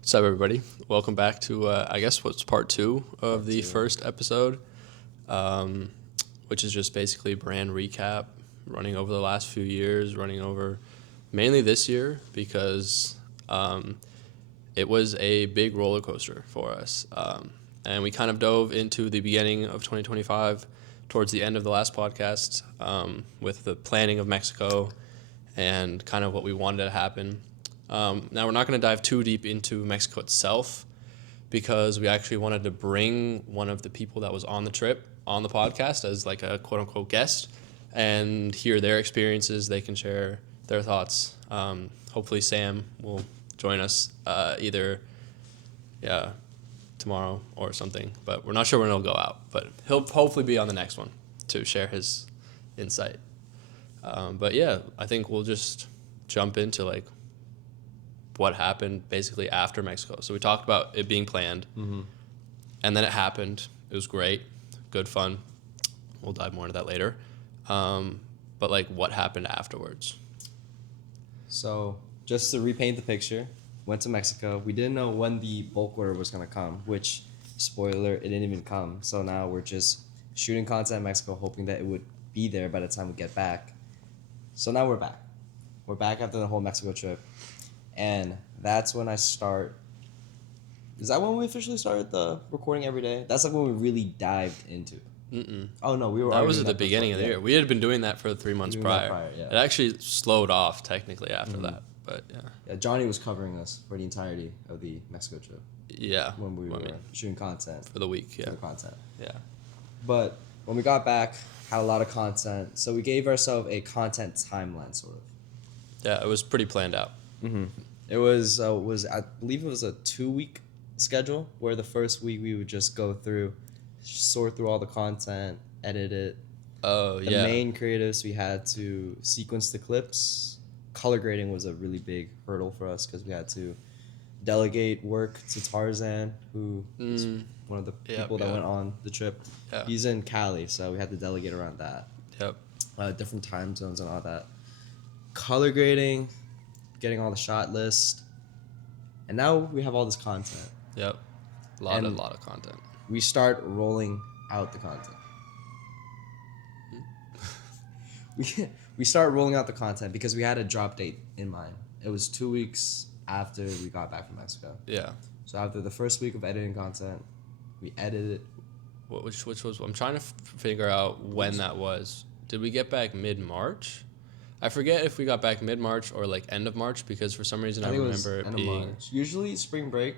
What's up, everybody? Welcome back to, I guess, what's part two of the first episode, which is just basically brand recap, running over the last few years, running over mainly this year because it was a big roller coaster for us. And we kind of dove into the beginning of 2025 towards the end of the last podcast with the planning of Mexico and kind of what we wanted to happen. Now, we're not going to dive too deep into Mexico itself because we actually wanted to bring one of the people that was on the trip on the podcast as like a quote-unquote guest and hear their experiences. They can share their thoughts. Hopefully Sam will join us either tomorrow or something, but we're not sure when it'll go out. But he'll hopefully be on the next one to share his insight. But yeah, I think we'll just jump into like what happened basically after Mexico. So we talked about it being planned, and then it happened. It was great, good fun. We'll dive more into that later. But like, what happened afterwards? So just to repaint the picture, went to Mexico. We didn't know when the bulk order was gonna come, which, spoiler, it didn't even come. So now we're just shooting content in Mexico, hoping that it would be there by the time we get back. So now we're back. We're back after the whole Mexico trip. And that's when I start. Is that when we officially started the recording every day? That's like when we really dived into it. Oh no, we were. That was at the beginning of the year. We had been doing that for 3 months prior. It actually slowed off technically after that, but yeah. Yeah, Johnny was covering us for the entirety of the Mexico trip. Yeah. When we were shooting content for the week. Yeah. For the content. Yeah. But when we got back, had a lot of content, so we gave ourselves a content timeline, sort of. Yeah, it was pretty planned out. It was I believe it was a 2-week schedule where the first week we would just go through, sort through all the content, edit it. The Main creatives, we had to sequence the clips. Color grading was a really big hurdle for us because we had to delegate work to Tarzan, who is one of the people that went on the trip. Yeah. He's in Cali, so we had to delegate around that. Yep. Different time zones and all that. Color grading, getting all the shot list, and now we have all this content. Yep, a lot of content. We start rolling out the content. we start rolling out the content because we had a drop date in mind. It was 2 weeks after we got back from Mexico. Yeah. So after the first week of editing content, we edited. Which was I'm trying to figure out when that was. Did we get back mid-March? I forget if we got back mid-March or like end of March because for some reason I remember it being... March. Usually spring break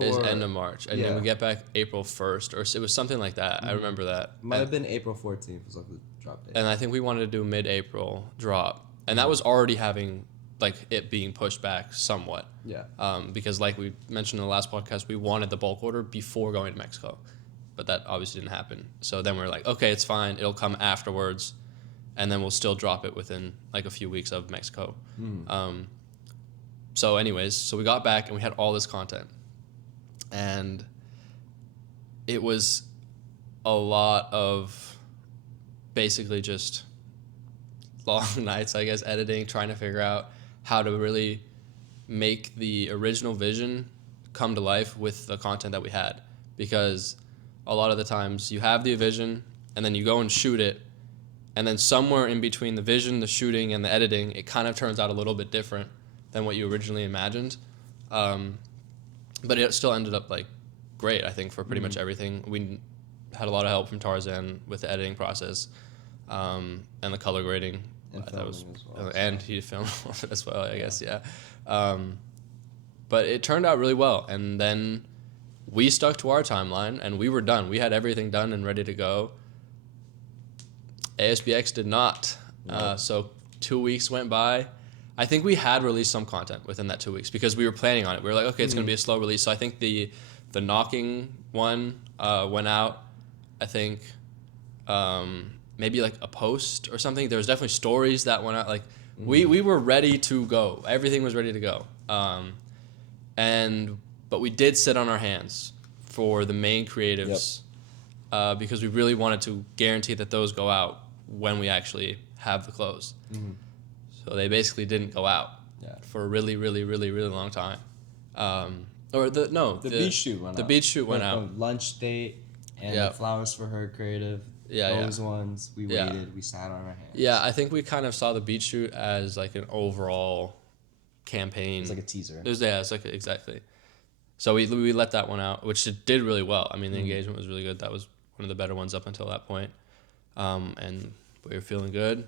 is end of March. And then we get back April 1st or it was something like that. I remember that. Might have been April 14th was like the drop date. And I think we wanted to do mid-April drop. And that was already having like it being pushed back somewhat. Yeah. Because like we mentioned in the last podcast, we wanted the bulk order before going to Mexico. But that obviously didn't happen. So then we were like, okay, it's fine. It'll come afterwards. And then we'll still drop it within like a few weeks of Mexico. So anyways, so we got back and we had all this content. And it was a lot of basically just long nights, I guess, editing, trying to figure out how to really make the original vision come to life with the content that we had. Because a lot of the times you have the vision and then you go and shoot it. And then somewhere in between the vision, the shooting, and the editing, it kind of turns out a little bit different than what you originally imagined. But it still ended up like great, I think, for pretty much everything. We had a lot of help from Tarzan with the editing process and the color grading. And that was, well, and he filmed as well, I guess, yeah. But it turned out really well. And then we stuck to our timeline, and we were done. We had everything done and ready to go. ASBX did not. So 2 weeks went by. I think we had released some content within that 2 weeks because we were planning on it. We were like, okay, it's going to be a slow release. So I think the knocking one went out. I think maybe like a post or something. There was definitely stories that went out. Like we were ready to go. Everything was ready to go. But we did sit on our hands for the main creatives. Because we really wanted to guarantee that those go out when we actually have the clothes. So they basically didn't go out for a really, really, really, really long time. Or The beach shoot went the out. beach shoot went out. From lunch date and Yeah. the flowers for her creative. Yeah, Those ones we Yeah. waited. We sat on our hands. Yeah, I think we kind of saw the beach shoot as like an overall campaign. It's like a teaser. It's like exactly. So we let that one out, which it did really well. I mean, the engagement was really good. That was one of the better ones up until that point. And we were feeling good.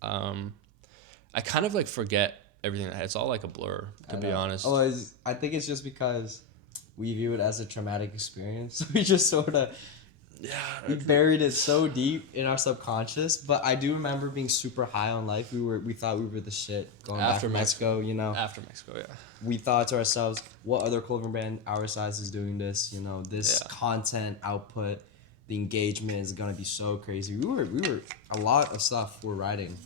I kind of like forget everything. It's all like a blur, to be honest. Oh, I think it's just because we view it as a traumatic experience. We just sort of we buried it so deep in our subconscious. But I do remember being super high on life. We thought we were the shit going back to Mexico. You know, After Mexico, yeah. we thought to ourselves, what other clothing brand our size is doing this? You know, this content output, the engagement is gonna be so crazy. We were a lot of stuff we're writing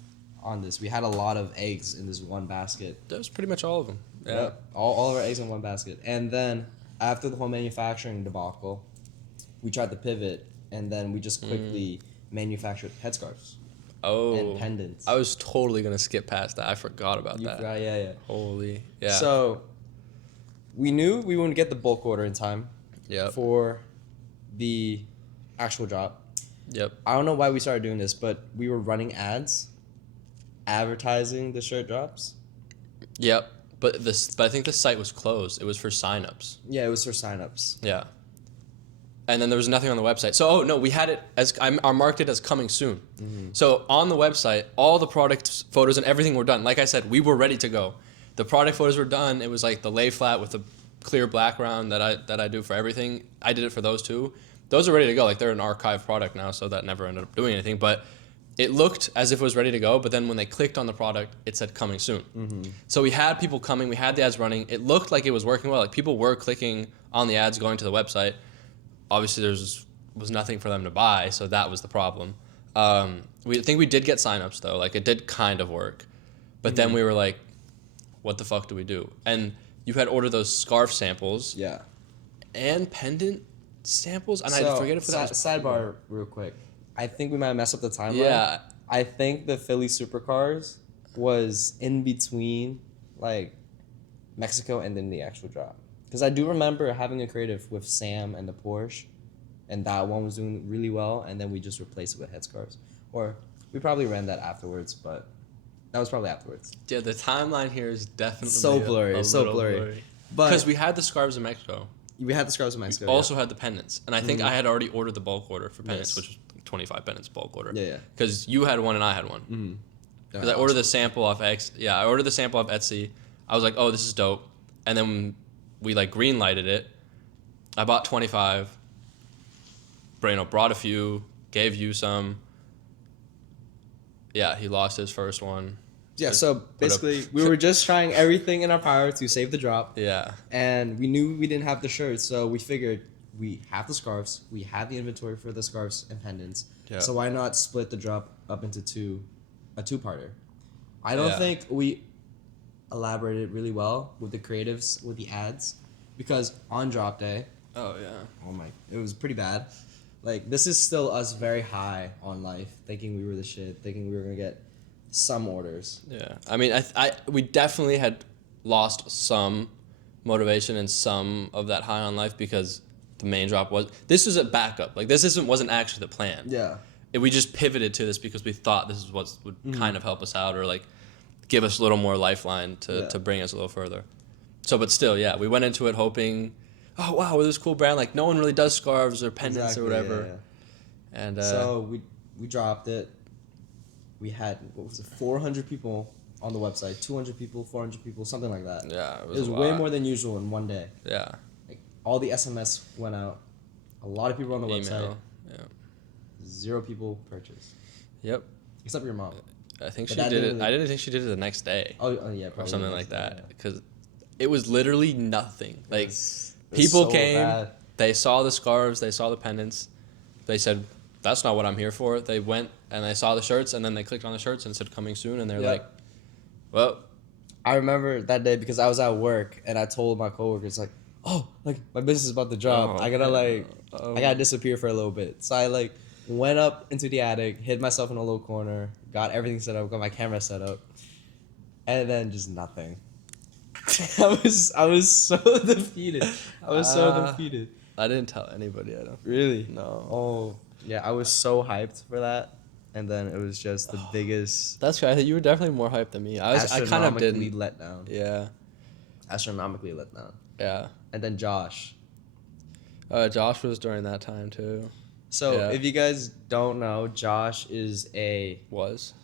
on this. We had a lot of eggs in this one basket. That was pretty much all of them. Yeah. Yep. All of our eggs in one basket. And then after the whole manufacturing debacle, we tried to pivot, and then we just quickly manufactured headscarves and pendants. I was totally gonna skip past that. I forgot about You that. forgot, yeah. Holy, yeah. So we knew we wouldn't get the bulk order in time for the actual drop. Yep. I don't know why we started doing this, but we were running ads advertising the shirt drops. Yep. But I think the site was closed. It was for signups. Yeah, it was for signups. Yeah. And then there was nothing on the website. So, we had it I marked it as coming soon. Mm-hmm. So on the website, all the product photos and everything were done. Like I said, we were ready to go. The product photos were done. It was like the lay flat with the clear background that I do for everything. I did it for those two. Those are ready to go. Like they're an archive product now, so that never ended up doing anything. But it looked as if it was ready to go, but then when they clicked on the product, it said coming soon. Mm-hmm. So we had people coming, we had the ads running. It looked like it was working well. Like people were clicking on the ads, going to the website. Obviously, there was nothing for them to buy, so that was the problem. We think we did get signups though. Like it did kind of work, but then we were like, "What the fuck do we do?" And you had ordered those scarf samples, and pendant samples, and I forget if that was sidebar real quick. I think we might have messed up the timeline. Yeah. I think the Philly Supercars was in between, like, Mexico and then the actual drop. Because I do remember having a creative with Sam and the Porsche, and that one was doing really well, and then we just replaced it with headscarves. Or we probably ran that afterwards, but that was probably afterwards. Yeah, the timeline here is definitely so blurry. But because we had the scarves in Mexico. We had the scarves in Mexico. We also had the pendants, and I think I had already ordered the bulk order for pendants, which was 25 pendants bulk order. Yeah. Because you had one and I had one. Because I ordered the sample off I ordered the sample off Etsy. I was like, oh, this is dope, and then we like green lighted it. I bought 25. Brano brought a few, gave you some. Yeah, he lost his first one. Yeah, so basically, we were just trying everything in our power to save the drop. Yeah. And we knew we didn't have the shirts, so we figured we have the scarves, we have the inventory for the scarves and pendants. Yeah. So why not split the drop up into a two-parter? I don't think we elaborated really well with the creatives, with the ads, because on drop day, it was pretty bad. Like, this is still us very high on life, thinking we were the shit, thinking we were gonna get some orders. Yeah, I mean, we definitely had lost some motivation and some of that high on life because the main drop this was a backup. Like this wasn't actually the plan. Yeah, we just pivoted to this because we thought this is what would kind of help us out or like give us a little more lifeline to bring us a little further. So, but still, we went into it hoping, oh wow, we're this cool brand. Like no one really does scarves or pendants or whatever. Yeah. And so we dropped it. We had, 400 people on the website, 200 people, 400 people, something like that. Yeah, it was way more than usual in one day. Yeah. Like, all the SMS went out. A lot of people on the website. Yeah. 0 people purchased. Yep. Except your mom. I think she did it. I didn't think she did it the next day. Oh yeah, probably. Or something like that. Because it was literally nothing. Like, people came, they saw the scarves, they saw the pendants, they said, that's not what I'm here for. They went and they saw the shirts and then they clicked on the shirts and it said coming soon and they're like, well. I remember that day because I was at work and I told my coworkers like, oh, like my business is about to drop. I gotta disappear for a little bit. So I like went up into the attic, hid myself in a little corner, got everything set up, got my camera set up, and then just nothing. I was so defeated. I was so defeated. I didn't tell anybody. I don't. Really? No. Oh, yeah. I was so hyped for that, and then it was just the biggest That's right. You were definitely more hyped than me. I kind of astronomically didn't. let down. Yeah. Astronomically let down. Yeah. And then Josh. Josh was during that time too. So Yeah. if you guys don't know, Josh is Was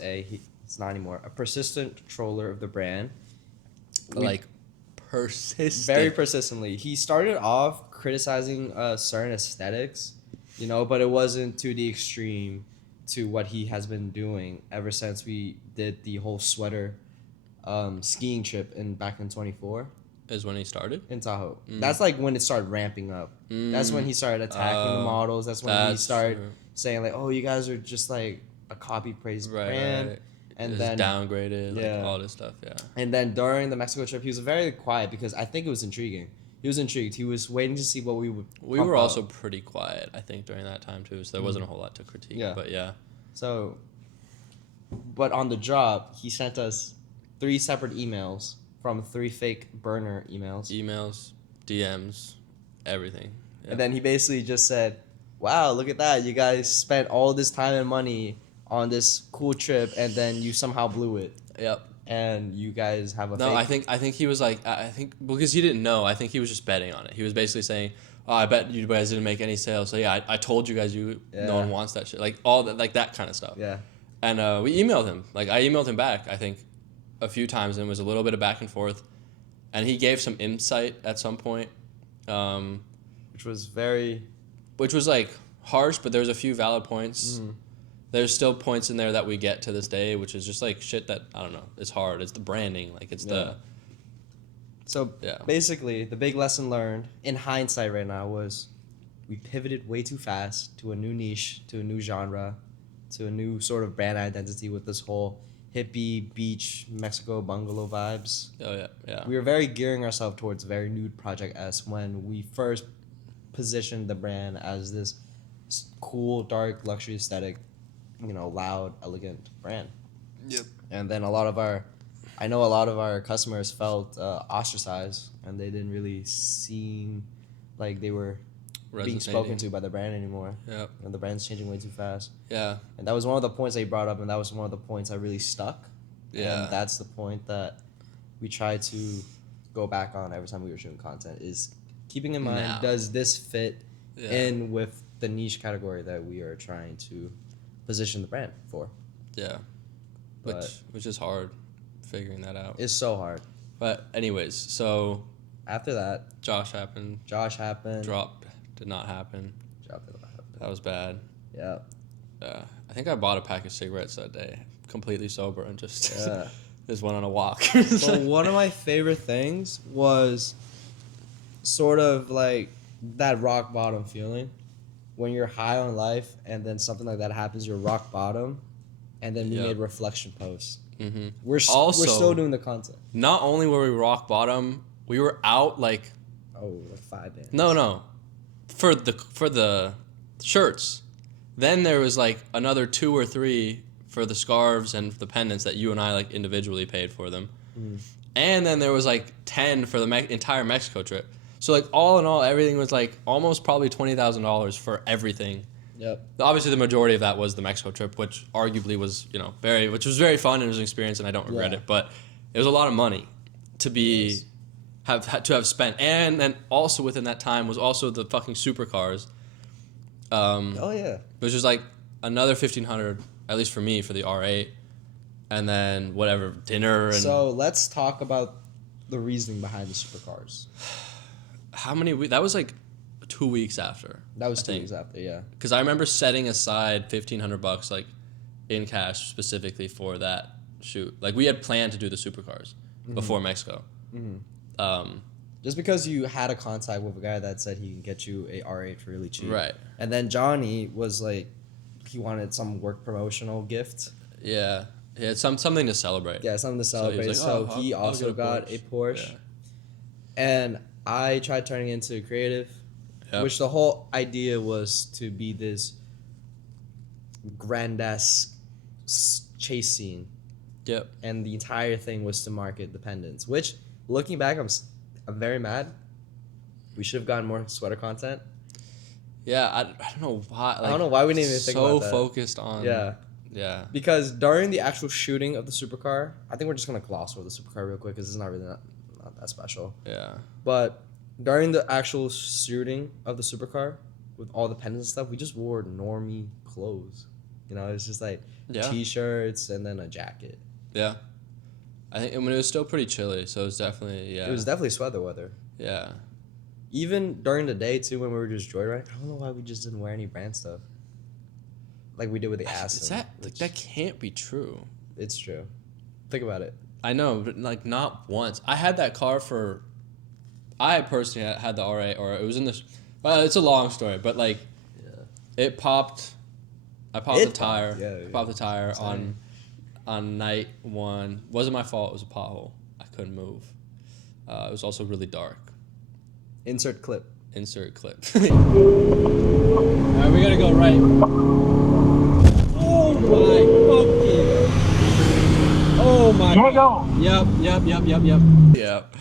it's not anymore, a persistent troller of the brand. like persistent. Very persistently. He started off criticizing certain aesthetics, but it wasn't to the extreme to what he has been doing ever since we did the whole sweater skiing trip back in 24 is when he started in Tahoe. Mm. That's like when it started ramping up. That's when he started attacking the models. That's when he started saying like, "Oh, you guys are just like a copy paste brand." Right. And it's then downgraded, like all this stuff, yeah. And then during the Mexico trip, he was very quiet because I think it was intriguing. He was intrigued. He was waiting to see what we would. We were also pretty quiet, I think, during that time too, so there wasn't a whole lot to critique. Yeah. But yeah. So, but on the job, he sent us 3 separate emails from 3 fake burner emails. Emails, DMs, everything. Yeah. And then he basically just said, "Wow, look at that! You guys spent all this time and money on this cool trip, and then you somehow blew it. Yep. And you guys have a No, fake." I think he was like, I think because he didn't know. I think he was just betting on it. He was basically saying, "Oh, I bet you guys didn't make any sales. So yeah, I told you guys no one wants that shit. Like all that, like that kind of stuff." Yeah. And we emailed him. Like I emailed him back. I think a few times, and it was a little bit of back and forth. And he gave some insight at some point, which was like harsh, but there was a few valid points. Mm-hmm. There's still points in there that we get to this day, which is just like shit that I don't know. It's hard. It's the branding, like it's the. So basically, the big lesson learned in hindsight right now was we pivoted way too fast to a new niche, to a new genre, to a new sort of brand identity with this whole hippie beach Mexico bungalow vibes. Oh yeah. We were very gearing ourselves towards very nude Project S when we first positioned the brand as this cool, dark, luxury aesthetic, loud, elegant brand. Yep. And then I know a lot of our customers felt ostracized, and they didn't really seem like they were being spoken to by the brand anymore. Yeah. And the brand's changing way too fast. Yeah. And that was one of the points they brought up, and that was one of the points that really stuck. Yeah. And that's the point that we try to go back on every time we were shooting content is keeping in mind, does this fit in with the niche category that we are trying to position the brand for? Yeah. Which is hard figuring that out. It's so hard. But anyways, so after that, Josh happened. Drop did not happen. Drop did not happen. That was bad. Yeah. I think I bought a pack of cigarettes that day, completely sober, and just just went on a walk. So one of my favorite things was sort of like that rock bottom feeling when you're high on life and then something like that happens, you're rock bottom, and then we made reflection posts. Mm-hmm. We're still doing the content. Not only were we rock bottom, we were out like 5 bands. No. For the shirts. Then there was like another 2 or 3 for the scarves and the pendants that you and I like individually paid for them. Mm. And then there was like 10 for the entire Mexico trip. So like all in all, everything was like almost probably $20,000 for everything. Yep. Obviously, the majority of that was the Mexico trip, which arguably was which was very fun and it was an experience, and I don't regret it. But it was a lot of money to have spent, and then also within that time was also the fucking supercars. Which was like another $1,500, at least for me, for the R8, and then whatever dinner. And so let's talk about the reasoning behind the supercars. How many weeks? That was like 2 weeks after. That was 2 weeks after, yeah. Because I remember setting aside $1,500 like in cash specifically for that shoot. Like we had planned to do the supercars before Mexico. Mm-hmm. Just because you had a contact with a guy that said he can get you a R8 for really cheap. Right. And then Johnny was like, he wanted some work promotional gift. Yeah. Yeah, something to celebrate. Yeah, something to celebrate. So he also got a Porsche. Yeah. And I tried turning into creative, which the whole idea was to be this grand-esque chase scene. Yep. And the entire thing was to market the pendants, which looking back, I'm very mad. We should have gotten more sweater content. Yeah, I don't know why. Like, I don't know why we didn't even think about that. So focused on. Yeah. Because during the actual shooting of the supercar, I think we're just gonna gloss over the supercar real quick because it's not really not that special. Yeah. But during the actual shooting of the supercar, with all the pendants and stuff, we just wore normie clothes. You know, it's just like t-shirts and then a jacket. Yeah. I think it was still pretty chilly, so it was definitely It was definitely sweater weather. Yeah. Even during the day too, when we were just joyriding, I don't know why we just didn't wear any brand stuff. Like we did with the Aston. Is that that can't be true? It's true. Think about it. I know, but like not once. I had that car for. I personally had the R8, or it was in this. Well, it's a long story, but like, it popped. I popped the tire. I popped the tire on night one. Wasn't my fault. It was a pothole. I couldn't move. It was also really dark. Insert clip. All right, we gotta go right. Oh my fucking. Oh my. Yep.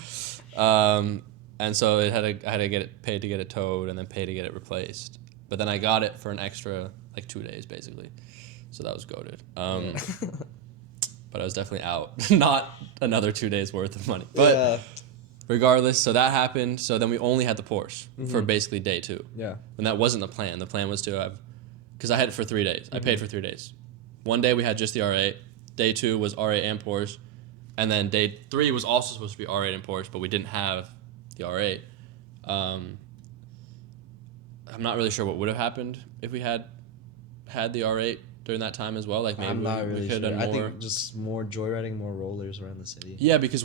And so I had to get it paid to get it towed and then pay to get it replaced. But then I got it for an extra like 2 days basically, so that was goated. But I was definitely out. Not another 2 days worth of money. But regardless, so that happened. So then we only had the Porsche for basically day 2. Yeah. And that wasn't the plan. The plan was to have, because I had it for 3 days. I paid for 3 days. One day we had just the R8. Day 2 was R8 and Porsche. And then day 3 was also supposed to be R8 and Porsche, but we didn't have the R8. I'm not really sure what would have happened if we had the R8 during that time as well. Like maybe I'm not really could sure. have I more. think just more joyriding, more rollers around the city. Yeah, because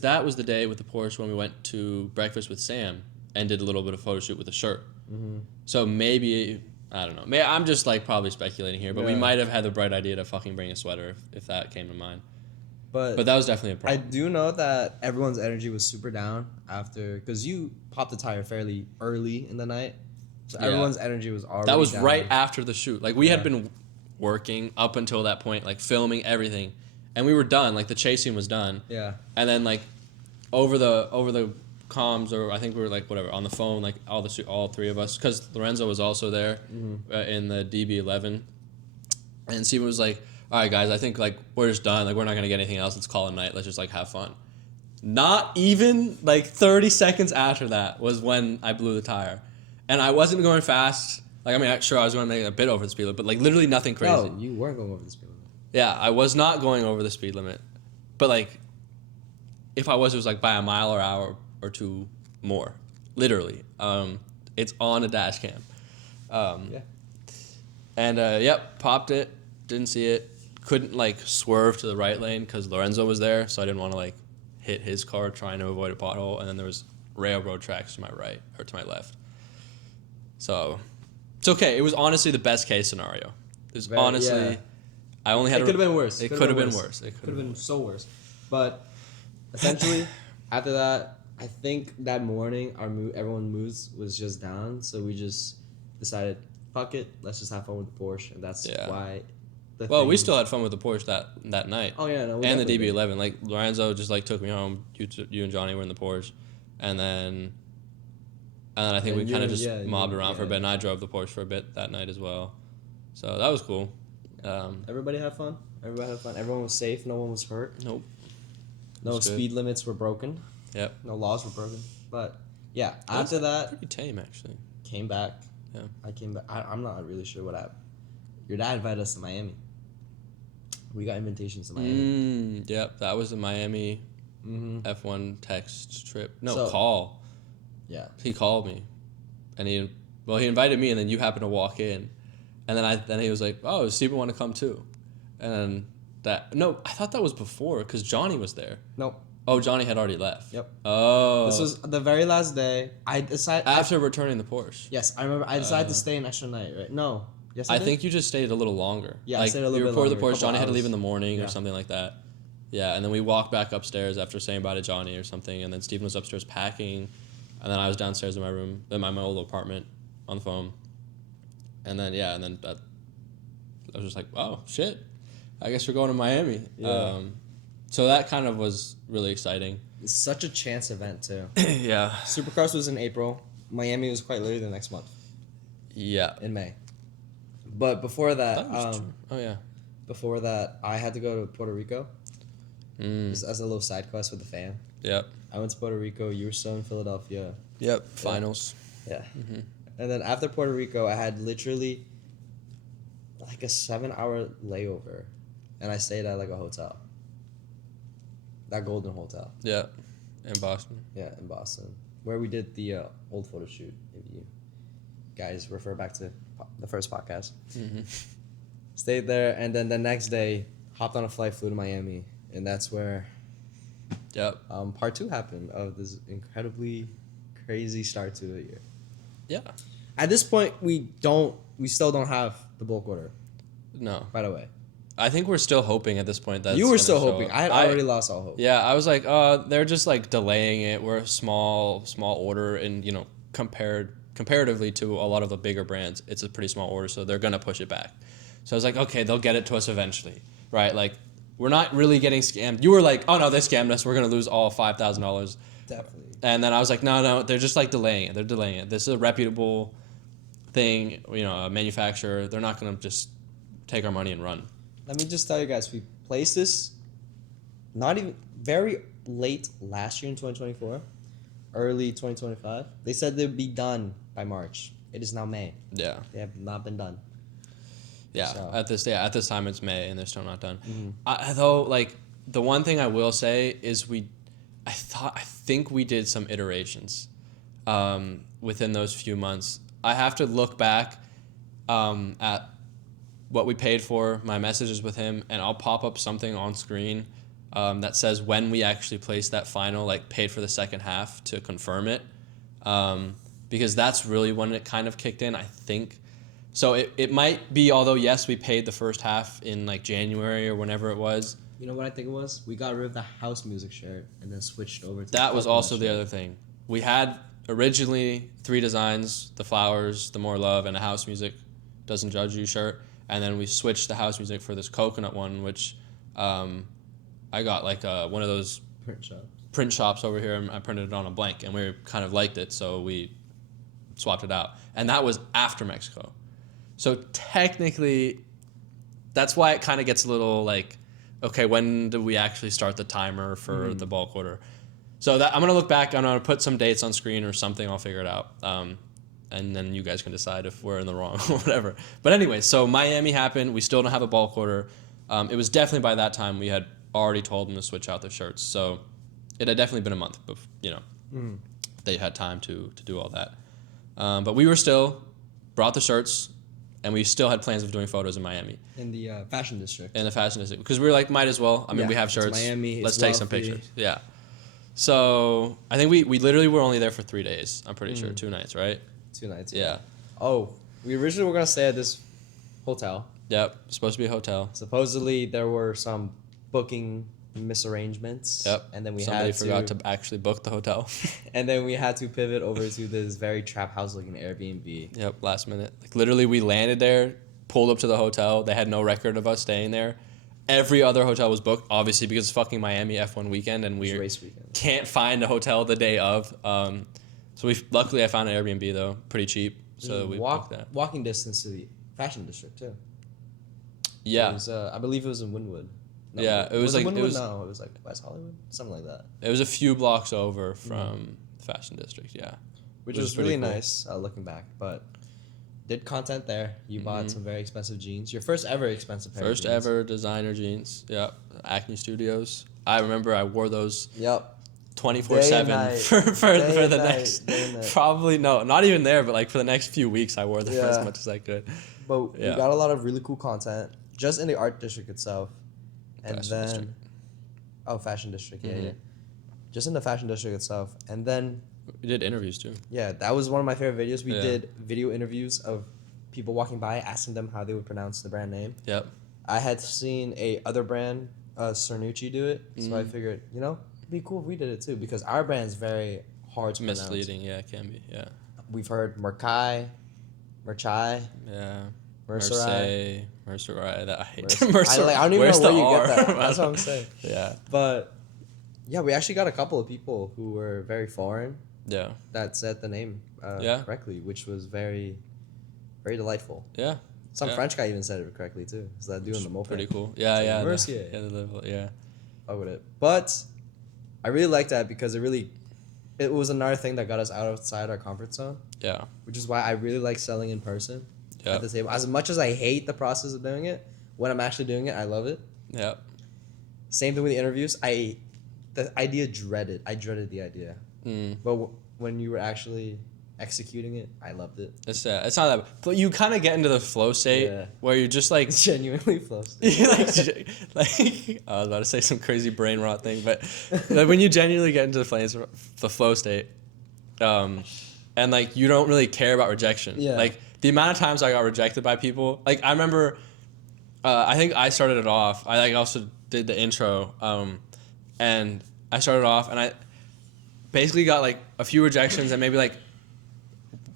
that was the day with the Porsche when we went to breakfast with Sam and did a little bit of photo shoot with a shirt. Mm-hmm. So maybe, I don't know. I'm just like probably speculating here, but we might have had the bright idea to fucking bring a sweater if that came to mind. But that was definitely a problem. I do know that everyone's energy was super down after, because you popped the tire fairly early in the night. So everyone's energy was already That was down. right after the shoot. Like we had been working up until that point, like filming everything. And we were done. Like the chase scene was done. Yeah. And then like over the comms, or I think we were like whatever on the phone, like all 3 of us, because Lorenzo was also there in the DB11, and Steven was like, "All right, guys, I think like we're just done. Like we're not gonna get anything else. Let's call it a night. Let's just like have fun." Not even like 30 seconds after that was when I blew the tire, and I wasn't going fast. Like I mean, sure I was going a bit over the speed limit, but like literally nothing crazy. No, you weren't going over the speed limit. Yeah, I was not going over the speed limit, but like if I was, it was like by a mile or hour or 2 more, literally. It's on a dash cam. And popped it. Didn't see it. Couldn't like swerve to the right lane because Lorenzo was there, so I didn't want to like hit his car trying to avoid a pothole. And then there was railroad tracks to my right or to my left. So it's okay. It was honestly the best case scenario. It was honestly. I only had. It could have been worse. It could have been worse. It could have been so worse. But essentially, after that, I think that morning everyone's moods was just down, so we just decided, fuck it, let's just have fun with the Porsche, and that's why. We still had fun with the Porsche that night. Oh yeah, no. And the DB11, like Lorenzo just like took me home. You and Johnny were in the Porsche, and then I think we kind of just mobbed around for a bit, and I drove the Porsche for a bit that night as well. So that was cool. Everybody had fun. Everyone was safe. No one was hurt. Nope. No speed limits were broken. Yep. No laws were broken. But yeah, after that, pretty tame actually. Came back. Yeah. I came back. I'm not really sure what happened. Your dad invited us to Miami. We got invitations to Miami. Yep, that was the Miami F1 text trip. Call. Yeah. He called me, and he invited me, and then you happened to walk in, and then he was like, "Oh, does Steven want to come too?" And I thought that was before because Johnny was there. Nope. Oh, Johnny had already left. Yep. Oh. This was the very last day. I decided after returning the Porsche. Yes, I remember. I decided to stay an extra night. Right? No. Yes, I think you just stayed a little longer. Yeah, I stayed a little bit longer. You reported the Porsche. Johnny had to leave in the morning or something like that. Yeah, and then we walked back upstairs after saying bye to Johnny or something, and then Steven was upstairs packing, and then I was downstairs in my room, in my old apartment, on the phone, and then I was just like, oh shit, I guess we're going to Miami. Yeah. So that kind of was really exciting. It's such a chance event too. Yeah. Supercross was in April. Miami was quite literally the next month Yeah. in May. But before that, Oh yeah. before that, I had to go to Puerto Rico Mm. just as a little side quest with the fam. Yep. I went to Puerto Rico. You were still in Philadelphia. Yep. Finals. Yeah. Mm-hmm. And then after Puerto Rico, I had literally like a 7-hour layover, and I stayed at like a hotel. That Golden Hotel. Yeah. In Boston. Yeah, in Boston, where we did the old photo shoot. If you guys refer back to the first podcast. Mm-hmm. Stayed there, and then the next day, hopped on a flight, flew to Miami, and that's where Yep. part 2 happened of this incredibly crazy start to the year. Yeah. At this point, we still don't have the bulk order, No. by the way. I think we're still hoping at this point that You were still hoping. I had already lost all hope. Yeah, I was like, they're just like delaying it. We're a small order, and comparatively to a lot of the bigger brands, it's a pretty small order, so they're gonna push it back. So I was like, okay, they'll get it to us eventually, right? Like, we're not really getting scammed. You were like, oh no, they scammed us. We're gonna lose all $5,000. Definitely. And then I was like, no, they're just like delaying it. They're delaying it. This is a reputable thing, a manufacturer. They're not gonna just take our money and run. Let me just tell you guys, we placed this not even very late last year in 2024, early 2025. They said they'd be done by March. It is now May. Yeah. They have not been done. Yeah. So. At this time it's May and they're still not done. Mm-hmm. Though, like, the one thing I will say is I think we did some iterations within those few months. I have to look back at what we paid for, my messages with him, and I'll pop up something on screen that says when we actually placed that final, like, paid for the second half to confirm it, because that's really when it kind of kicked in, I think. So it might be, although yes, we paid the first half in like January or whenever it was. You know what I think it was? We got rid of the house music shirt and then switched over to That was also the shirt. other thing. We had originally 3 designs: the flowers, the more love, and a house music doesn't judge you shirt. And then we switched the house music for this coconut one, which I got like one of those print shops over here, and I printed it on a blank, and we kind of liked it, so we swapped it out. And that was after Mexico. So technically, that's why it kind of gets a little like, okay, when do we actually start the timer for the bulk order? So that I'm going to look back, I'm going to put some dates on screen or something, I'll figure it out. And then you guys can decide if we're in the wrong or whatever. But anyway, so Miami happened. We still don't have a bulk order. It was definitely by that time we had already told them to switch out the shirts. So it had definitely been a month, but they had time to do all that. But we brought the shirts, and we still had plans of doing photos in Miami. In the fashion district. In the fashion district. Because we were like, might as well. I mean, we have shirts. Miami. Let's take some pictures. Yeah. So I think we literally were only there for 3 days. I'm pretty sure. 2 nights, right? 2 nights. Yeah. Oh, we originally were going to stay at this hotel. Yep. Supposed to be a hotel. Supposedly there were some booking misarrangements. Yep. And then Somebody forgot to actually book the hotel. And then we had to pivot over to this very trap house looking Airbnb. Yep. Last minute. Like, literally, we landed there, pulled up to the hotel. They had no record of us staying there. Every other hotel was booked, obviously, because it's fucking Miami F1 weekend, and we race weekend. Can't find a hotel the day of. So luckily I found an Airbnb though, pretty cheap. So we booked that. Walking distance to the fashion district too. Yeah. It was, I believe it was in Wynwood. No, yeah, it was like Wynwood? No, it was like West Hollywood, something like that. It was a few blocks over from the fashion district. Yeah, which was really cool. Nice looking back, but. Did content there. You bought some very expensive jeans. Your first ever expensive pair of jeans. First ever designer jeans. Yep. Acne Studios. I remember I wore those. Yep. 24/7 for the next. Probably no, not even there, but like for the next few weeks, I wore them as much as I could. But we got a lot of really cool content just in the art district itself, and fashion district. Fashion district. Yeah. Just in the fashion district itself, and then. We did interviews too. Yeah, that was one of my favorite videos. We did video interviews of people walking by, asking them how they would pronounce the brand name. Yep. I had seen a other brand, Cernucci, do it, so I figured, it'd be cool if we did it too, because our brand is very hard to pronounce. Misleading, yeah, it can be, yeah. We've heard Merciae. Yeah. Merciae. Merciae. That I hate. I don't even know where you get that. That's what I'm saying. Yeah. But Yeah, we actually got a couple of people who were very foreign Yeah. that said the name Yeah. correctly, which was very, very delightful. Yeah. Some Yeah. French guy even said it correctly too. Is that dude on the moped? Pretty cool. Yeah, It's like, yeah. Merciae. Yeah. Fuck with it. But I really like that because it was another thing that got us outside our comfort zone, Yeah. which is why I really like selling in person Yeah. at the table. As much as I hate the process of doing it, when I'm actually doing it, I love it. Yeah. Same thing with the interviews. I dreaded the idea. But when you were actually executing it, I loved it. It's not that, but you kind of get into the flow state where you're just like Genuinely flows. like I was about to say some crazy brain rot thing, but like when you genuinely get into the flow state, and like you don't really care about rejection. Yeah. Like the amount of times I got rejected by people, like I remember, I think I started it off. I like also did the intro, and I started off and I basically got like a few rejections and maybe like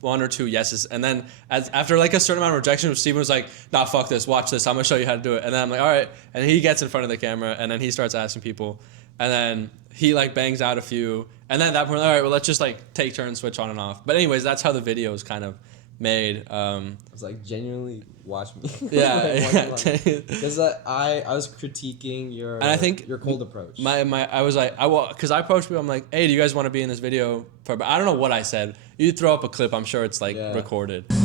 one or two yeses, and then after like a certain amount of rejection, Steven was like, "Nah, fuck this. Watch this. I'm gonna show you how to do it." And then I'm like, "All right." And he gets in front of the camera, and then he starts asking people, and then he like bangs out a few, and then at that point, all right, well, let's just like take turns, switch on and off. But anyways, that's how the video is kind of made. I was like, genuinely watch me. Yeah, because I was critiquing your and I think your cold approach. I was like, because I approached people, I'm like, "Hey, do you guys want to be in this video?" But I don't know what I said. You throw up a clip, I'm sure it's like recorded. Can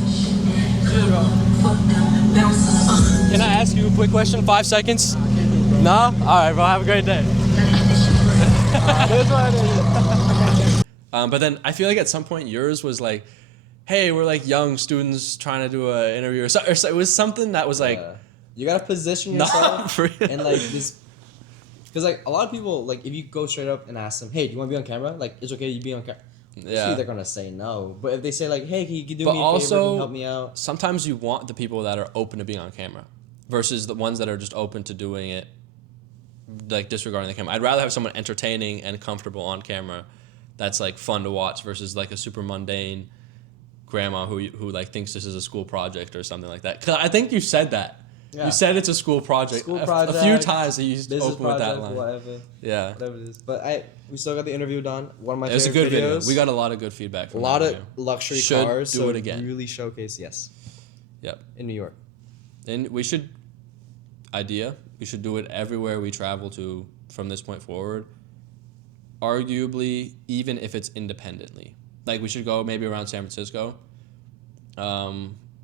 I ask you a quick question? 5 seconds? No? All right, bro. Have a great day. But then I feel like at some point yours was like, "Hey, we're like young students trying to do an interview," or so it was something that was like, you gotta position yourself and like this, because like a lot of people, like if you go straight up and ask them, "Hey, do you want to be on camera?" Like, it's okay, you be on camera. yeah, they're gonna say no. But if they say like, "Hey, can you do but me a also, favor? Can you help me out?" Sometimes you want the people that are open to being on camera versus the ones that are just open to doing it, like disregarding the camera. I'd rather have someone entertaining and comfortable on camera that's like fun to watch versus like a super mundane grandma who like thinks this is a school project or something like that. 'Cause I think you said that. Yeah. You said it's a school project. A few times that you open with that line. Whatever. Yeah. Whatever it is. But we still got the interview done. One of my favorite videos. It was a good video. We got a lot of good feedback from a lot that of luxury should cars. do so it again. Really showcase, yes. Yep. In New York. And we should do it everywhere we travel to from this point forward. Arguably, even if it's independently. Like we should go maybe around San Francisco.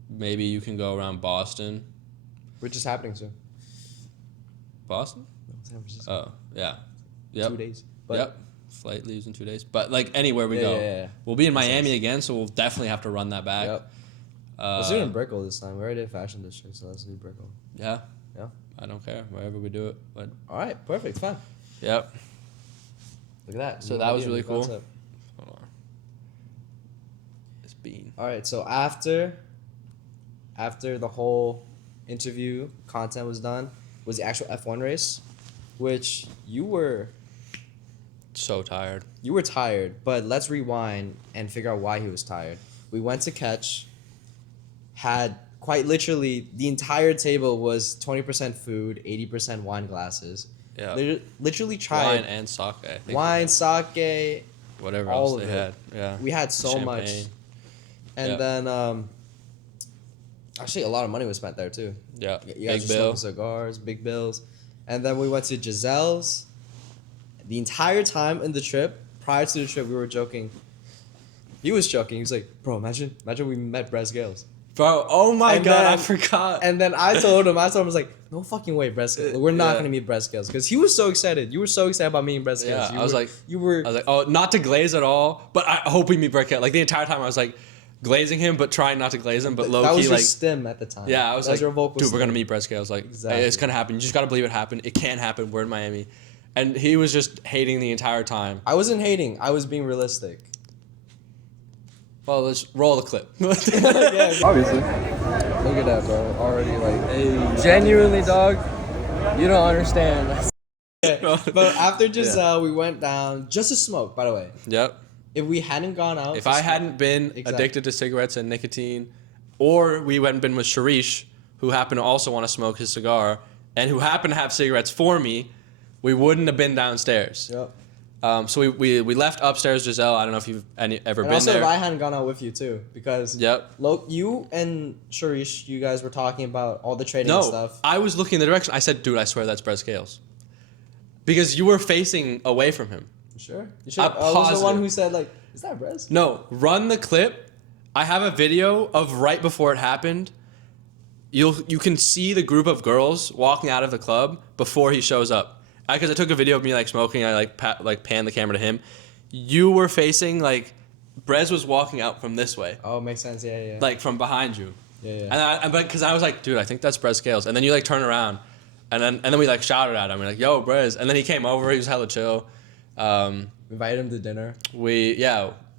Maybe you can go around Boston. Which is happening soon. Boston? No, San Francisco. Oh, yeah. Yep. 2 days. But yep. Flight leaves in 2 days. But like anywhere we go. Yeah. We'll be in Miami again, so we'll definitely have to run that back. Yep. Let's do it in Brickell this time. We already did Fashion District, so let's do Brickell. Yeah. Yeah. I don't care. Wherever we do it. But all right, perfect, fine. Yep. Look at that. So that was really cool. Concept. Hold on. It's Bean. All right, so after the whole interview content was done, was the actual F1 race, which you were so tired. You were tired, but let's rewind and figure out why he was tired. We went to catch, had quite literally the entire table was 20% food, 80% wine glasses. Yeah. Literally tried wine and sake. I think wine, sake, whatever all else they had. Yeah. We had so Champagne. much. And then actually a lot of money was spent there too. Yeah. You guys were smoking cigars, big bills. And then we went to Giselle's. The entire time in the trip, prior to the trip, we were joking. He was joking. He was like, "Bro, imagine we met Brez Gales." Bro, oh my God, I forgot. And then I told him, I was like, "No fucking way, Brez Gales. We're not gonna meet Brez Gales," because he was so excited. You were so excited about meeting Brez Gales. Yeah, I was like, oh, not to glaze at all, but I hope we meet Brez Gales. Like the entire time, I was like glazing him, but trying not to glaze him, but low key that was your like stim at the time. Yeah, I was like, dude, stim. we're gonna meet Brez Gales. Like, exactly. It's gonna happen. You just gotta believe it happened. It can happen. We're in Miami. And he was just hating the entire time. I wasn't hating. I was being realistic. Well, let's roll the clip. Yeah, obviously. Look at that, bro. Already like, genuinely, dog. You don't understand. But after Giselle, we went down just to smoke. By the way. Yep. If we hadn't gone out. If I hadn't been addicted to cigarettes and nicotine, or we hadn't been with Sharish, who happened to also want to smoke his cigar, and who happened to have cigarettes for me, we wouldn't have been downstairs. Yep. So we left upstairs, Giselle. I don't know if you've ever And been also, there. Ryan hadn't gone out with you too, because Yep. You and Sharish, you guys were talking about all the trading No, stuff. I was looking in the direction. I said, dude, I swear that's Brett Scales. Because you were facing away from him. Sure. You I'm I was the one positive. who said like, "Is that Brez?" No, run the clip. I have a video of right before it happened. You can see the group of girls walking out of the club before he shows up. Because I took a video of me like smoking. I like panned the camera to him. You were facing like, Brez was walking out from this way. Oh, makes sense. Yeah, yeah. Like from behind you. Yeah. And because I was like, dude, I think that's Brez Scales. And then you like turn around, and then we like shouted at him. We're like, yo, Brez. And then he came over. He was hella chill. Invited him to dinner. We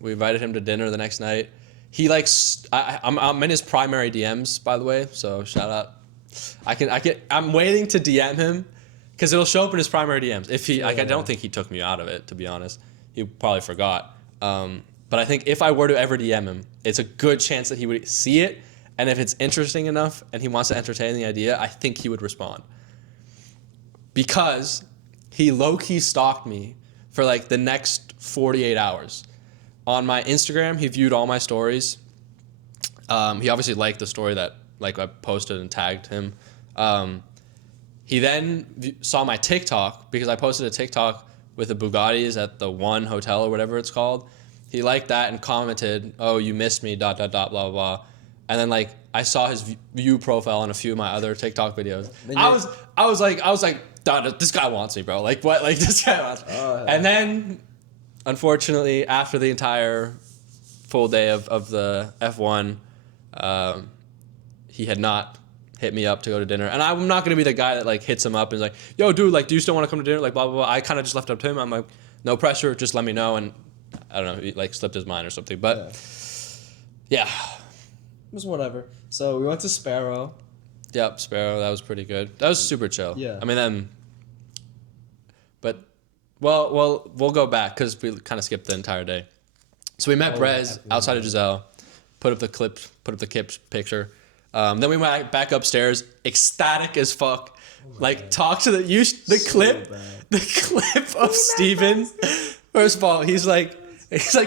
invited him to dinner the next night. He like I'm in his primary DMs, by the way. So shout out. I'm waiting to DM him because it'll show up in his primary DMs. If he I don't think he took me out of it, to be honest. He probably forgot. But I think if I were to ever DM him, it's a good chance that he would see it. And if it's interesting enough and he wants to entertain the idea, I think he would respond. Because he low-key stalked me for like the next 48 hours. On my Instagram, he viewed all my stories. He obviously liked the story that like I posted and tagged him. He then saw my TikTok because I posted a TikTok with the Bugattis at the One Hotel or whatever it's called. He liked that and commented, "Oh, you missed me, ... blah, blah, blah." And then like I saw his view profile on a few of my other TikTok videos. I was like, this guy wants me, bro. Like what? Like this guy wants me. And then, unfortunately, after the entire full day of the F1, he had not hit me up to go to dinner. And I'm not gonna be the guy that like hits him up and is like, yo, dude, like, do you still want to come to dinner? Like, blah, blah, blah. I kind of just left it up to him. I'm like, no pressure, just let me know. And I don't know, he like slipped his mind or something. But yeah. It was whatever. So we went to Sparrow. Yep, Sparrow. That was pretty good. That was super chill. Yeah. I mean, then, but, well, we'll go back because we kind of skipped the entire day. So we met Brez outside of Giselle, put up the Kips picture. Then we went back upstairs, ecstatic as fuck. Like, talk to the clip of Steven. First of all, he's like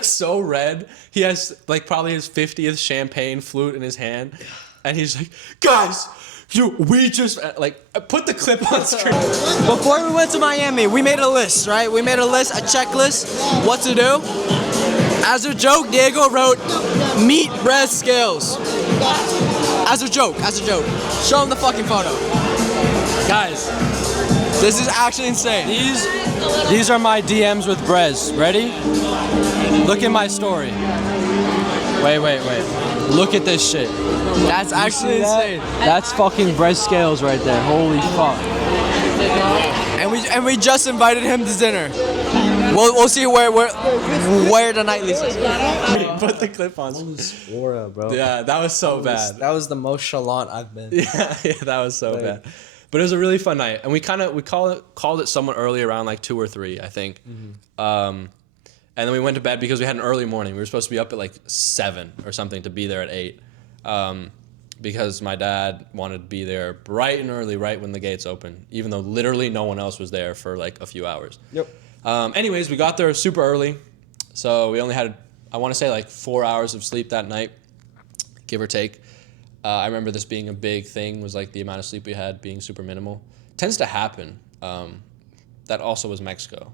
so red. He has like probably his 50th champagne flute in his hand. And he's like, guys, we just like put the clip on screen. Before we went to Miami, we made a list, right? We made a list, a checklist, what to do. As a joke, Diego wrote, meet Brez Scales. As a joke. Show him the fucking photo. Guys, This is actually insane. these are my DMs with Brez. Ready? Look at my story. Wait. Look at this shit. That's actually insane. That's fucking Brez Scales right there. Holy fuck. And we just invited him to dinner. We'll see where the night leads us. Put the clip on. Aura, bro. Yeah, that was so bad. That was the most chalant I've been. Yeah, that was so bad. But it was a really fun night, and we called it somewhat early, around like 2 or 3, I think. And then we went to bed because we had an early morning. We were supposed to be up at like 7 or something to be there at 8, because my dad wanted to be there bright and early, right when the gates open, even though literally no one else was there for like a few hours. Yep. Anyways, we got there super early, so we only had, I want to say, like 4 hours of sleep that night, give or take. I remember this being a big thing, was like the amount of sleep we had being super minimal. Tends to happen. That also was Mexico.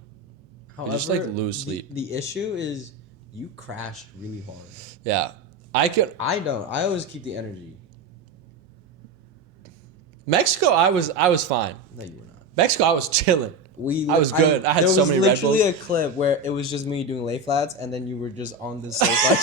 However, you just like lose sleep. The issue is you crash really hard. Yeah. I don't. I always keep the energy. Mexico, I was fine. No, you were not. Mexico, I was chilling. I was good. I had so many Red Bulls. There was literally a clip where it was just me doing lay flats, and then you were just on the sofa,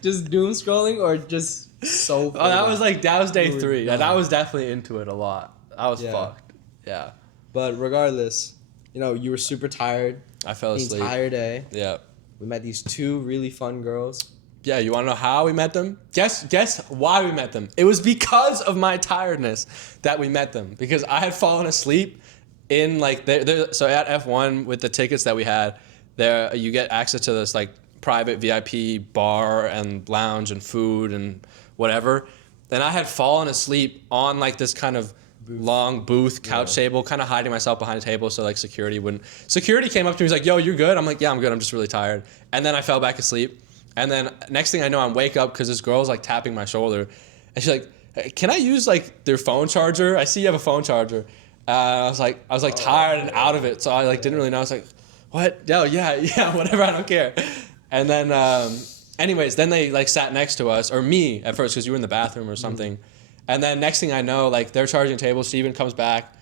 just doom scrolling, or just so. Oh, that was day 3. Yeah, gone. that was definitely into it a lot. I was fucked. Yeah. But regardless, you were super tired. I fell asleep. The entire day. Yeah. We met these 2 really fun girls. Yeah, you want to know how we met them? Guess why we met them. It was because of my tiredness that we met them. Because I had fallen asleep in like so at F1 with the tickets that we had, there you get access to this like private VIP bar and lounge and food and whatever. And I had fallen asleep on like this kind of long booth couch table, kind of hiding myself behind a table so like security wouldn't. Security came up to me, he's like, "Yo, you're good?" I'm like, "Yeah, I'm good. I'm just really tired." And then I fell back asleep. And then next thing I know, I'm wake up because this girl's like tapping my shoulder, and she's like, "Hey, can I use like their phone charger? I see you have a phone charger." I was like tired and out of it, so I like didn't really know. I was like, "What? No, yeah, whatever. I don't care." And then, anyways, then they like sat next to us, or me at first, because you were in the bathroom or something. And then next thing I know, like they're charging a table. Steven comes back,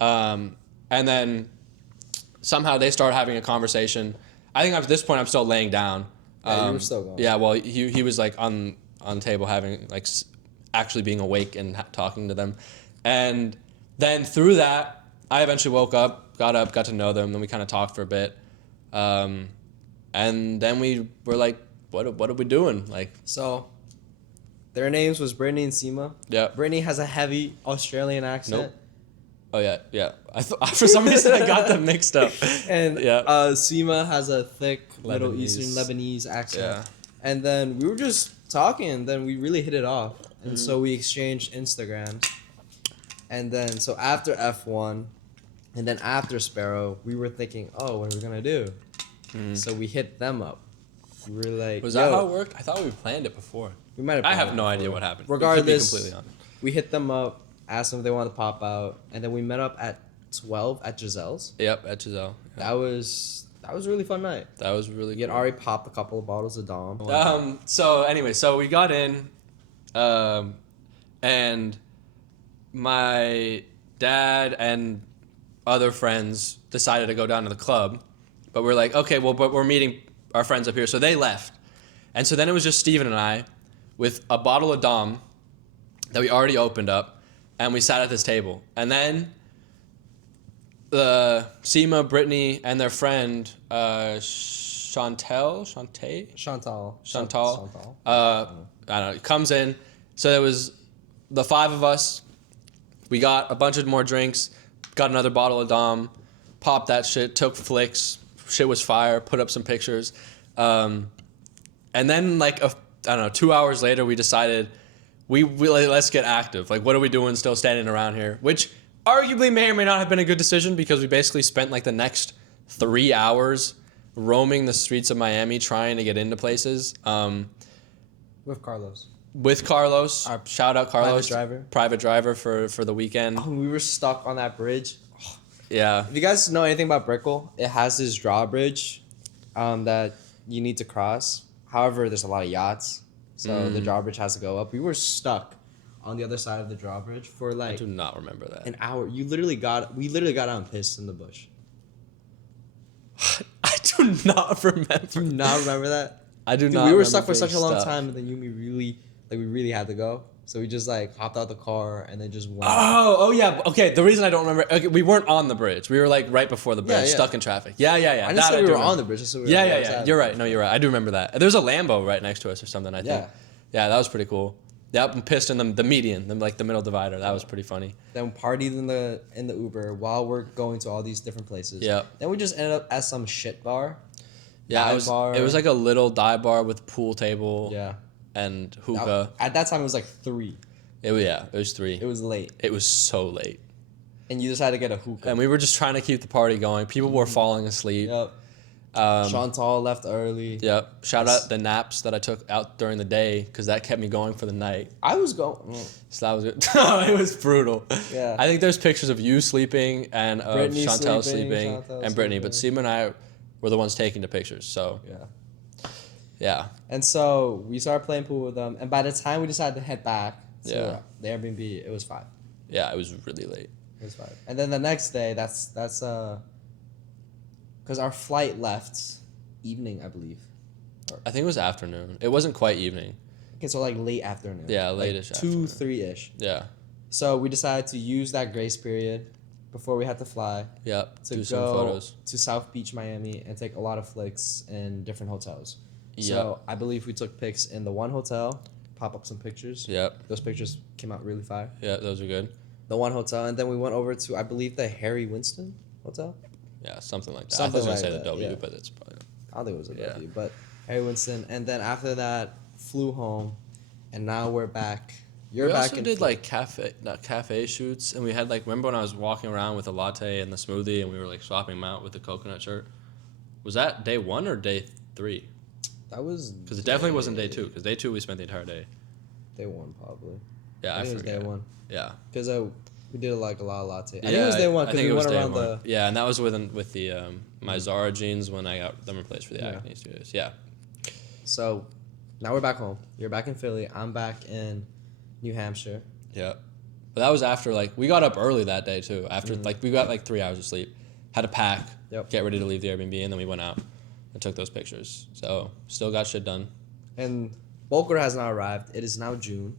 and then somehow they start having a conversation. I think at this point I'm still laying down. Yeah, you were still going. Yeah, well, he was like on the table having like actually being awake and talking to them, and then through that I eventually woke up, got to know them, then we kind of talked for a bit, and then we were like, what are we doing? Like, So, their names was Brittany and Seema. yeah. Brittany has a heavy Australian accent. Nope. Oh yeah. For some reason I got them mixed up. And Yeah. Seema has a thick Middle Lebanese. Eastern Lebanese accent. Yeah. And then we were just talking, and then we really hit it off. And so we exchanged Instagrams. And then, so after F1, and then after Sparrow, we were thinking, oh, what are we going to do? So we hit them up. We were like, Was that yo, how it worked? I thought we planned it before. we might have I planned have it no idea before. what happened. Regardless, to be completely honest. we hit them up, asked them if they wanted to pop out, and then we met up at 12 at Giselle's. Yep, at Giselle. Yeah. That was a really fun night. That was really We had good. already popped a couple of bottles of Dom. So anyway, so we got in, and my dad and other friends decided to go down to the club, but we're like, okay, well, but we're meeting our friends up here, so they left, and so then it was just Steven and I, with a bottle of Dom that we already opened up, and we sat at this table, and then Seema, Brittany, and their friend Chantal, I don't know, comes in. So there was the five of us. We got a bunch of more drinks, got another bottle of Dom, popped that shit, took flicks. Shit was fire. Put up some pictures, and then like I don't know, 2 hours later, we decided we like, let's get active. Like, what are we doing? Still standing around here, which arguably may or may not have been a good decision because we basically spent like the next 3 hours roaming the streets of Miami trying to get into places. With Carlos. With Carlos, Our shout out Carlos, private driver. for the weekend. Oh, we were stuck on that bridge. Yeah, If you guys know anything about Brickell, it has this drawbridge that you need to cross. However, there's a lot of yachts, so the drawbridge has to go up. We were stuck on the other side of the drawbridge for I like do not remember that. an hour. We literally got out and pissed in the bush. I do not remember. Do you not remember that? I do Dude, not. we were remember stuck for such a being long stuck. time, and then we really had to go. So we just like hopped out the car and then just went. Oh yeah. Okay, the reason I don't remember, okay, we weren't on the bridge. We were like right before the bridge, Yeah, yeah. stuck in traffic. Yeah. I didn't That say we do were on remember. the bridge. I said we were Yeah, on the yeah, other yeah. side. You're right. No, you're right. I do remember that. There's a Lambo right next to us or something. I think. Yeah. Yeah, that was pretty cool. Yep, and pissed in the median, like the middle divider. That was pretty funny. Then partied in the Uber while we're going to all these different places. Yeah. Then we just ended up at some shit bar. Yeah, Dive bar. it was like a little dive bar with pool table. Yeah. And hookah. At that time it was like 3. It was 3. It was late. It was so late. And you just had to get a hookah. And we were just trying to keep the party going. People were falling asleep. Yep. Chantal left early. Yep. Shout out the naps that I took out during the day because that kept me going for the night. I was going. So that was good. It was brutal. Yeah. I think there's pictures of you sleeping and of Brittany Chantal sleeping, sleeping Chantal and Brittany, but sleeping. Seema and I were the ones taking the pictures. So Yeah. yeah. And so we started playing pool with them. And by the time we decided to head back to Yeah. the Airbnb, it was 5. Yeah, it was really late. It was 5. And then the next day, that's because our flight left evening, I believe. I think it was afternoon. It wasn't quite evening. Okay, so like late afternoon. Yeah, like late-ish 2, afternoon. 3-ish. Yeah. So we decided to use that grace period before we had to fly Yep. to Do go some photos. to South Beach, Miami, and take a lot of flicks in different hotels. Yep. So I believe we took pics in the one hotel, pop up some pictures. Yep. Those pictures came out really fire. Yeah, those are good. The one hotel, and then we went over to, I believe, the Harry Winston Hotel. Yeah, something like that. Something I was like gonna say that, the W, yeah. but it's probably I don't think it was a Yeah. W, but Harry Winston. And then after that, flew home, and now we're back You're we back also in did Philly. like cafe shoots, and we had like, remember when I was walking around with a latte and the smoothie, and we were like swapping them out with the coconut shirt? Was that day 1 or day 3? That was Because it definitely wasn't day 2. Because day 2 we spent the entire day. day 1 probably. Yeah, I think it was forget. day 1 Yeah. because we did like a lot of latte. I Yeah, think it was day 1 I because think we it was went day around 1. the. Yeah, and that was with the my Zara jeans when I got them replaced for the Yeah. Acne Studios. Yeah. So now we're back home. You're back in Philly. I'm back in New Hampshire. Yeah. But that was after, like, we got up early that day, too. After, like, we got, like, 3 hours of sleep. Had to pack, Yep. get ready to leave the Airbnb, and then we went out and took those pictures. So, still got shit done. And bulk order has now arrived. It is now June.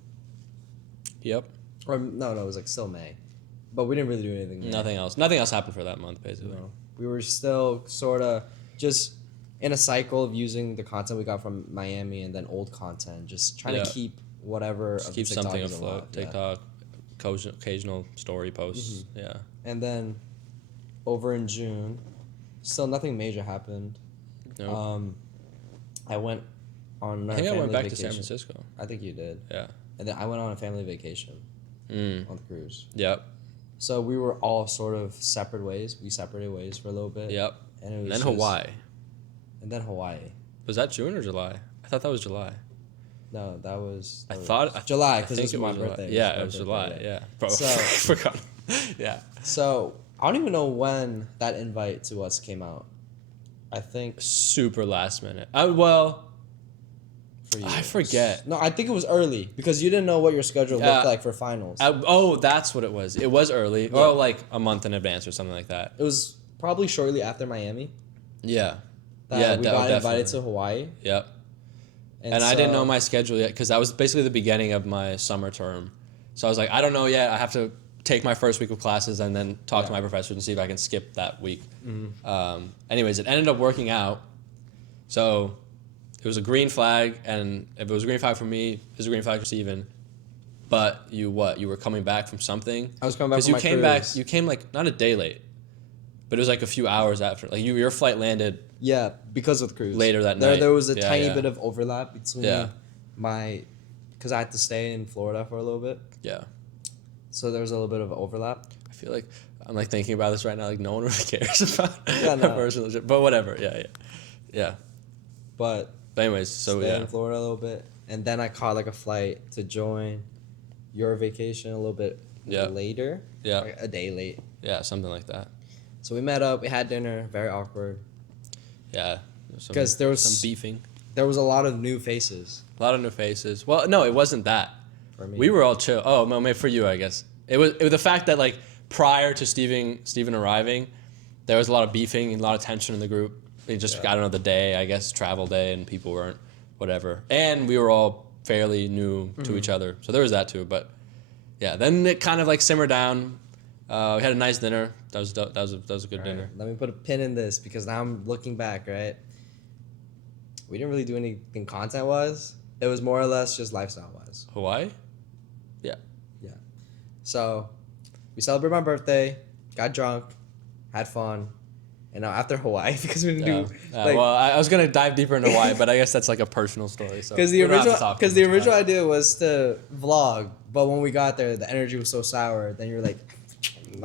Yep. Or no, it was like still May. But we didn't really do anything. May. Nothing else. Nothing else happened for that month, basically. No. We were still sort of just in a cycle of using the content we got from Miami and then old content, just trying Yeah. to keep whatever. Just of keep the something TikTokers afloat. alive, yeah. TikTok, occasional story posts. Yeah. And then over in June, still nothing major happened. No. I went on. I think I went family back to San vacation. Francisco. I think you did. Yeah. And then I went on a family vacation Mm. on the cruise. Yep. So we were all sort of separate ways. We separated ways for a little bit. Yep. And it was And then just- Hawaii. And then Hawaii. Was that June or July? I thought that was July. No, that was. I thought July I because think it was my July. birthday. Yeah, my it was birthday, July. Yeah. Bro, So- I forgot. Yeah. So I don't even know when that invite to us came out. I think Super last minute. Well, for you. I forget. No, I think it was early because you didn't know what your schedule Yeah. looked like for finals. Oh, that's what it was. It was early. Yeah. Or like a month in advance or something like that. It was probably shortly after Miami Yeah. that Yeah, we got invited definitely. to Hawaii. Yep. And I didn't so- know my schedule yet because that was basically the beginning of my summer term. So I was like, I don't know yet. I have to take my first week of classes and then talk to Yeah. my professor and see if I can skip that week. Anyways, it ended up working out. So it was a green flag, and if it was a green flag for me, it was a green flag for Steven. But you were coming back from something? I was coming back Because from you my came cruise. back, you came like not a day late, but it was like a few hours after. Like your flight landed. Yeah, because of the cruise. Later that night. There was a Yeah, tiny yeah. bit of overlap between Yeah. because I had to stay in Florida for a little bit. Yeah. So there was a little bit of overlap. I feel like I'm like thinking about this right now. Like no one really cares about Yeah, no. personal shit. But whatever. Yeah. But But anyways, so stay yeah. in Florida a little bit, and then I caught like a flight to join your vacation a little bit Yeah. later. Yeah. Like a day late. Yeah, something like that. So we met up. We had dinner. Very awkward Yeah. because there was some beefing. There was a lot of new faces A lot of new faces. Well, no, it wasn't that. for me. We were all chill. Oh, no, maybe for you, I guess. It was the fact that like prior to Steven arriving, there was a lot of beefing and a lot of tension in the group. It just I don't know the day, I guess travel day, and people weren't whatever. And we were all fairly new to each other, so there was that too. But yeah, then it kind of like simmered down. We had a nice dinner. That was a good All dinner. right, let me put a pin in this because now I'm looking back. Right. We didn't really do anything content wise. It was more or less just lifestyle wise. Hawaii. So we celebrated my birthday, got drunk, had fun, and now after Hawaii because we didn't do like Well, I was gonna dive deeper into Hawaii, but I guess that's like a personal story. So because the we don't have to original talk because too the much original about it. idea was to vlog, but when we got there, the energy was so sour. Then you're like,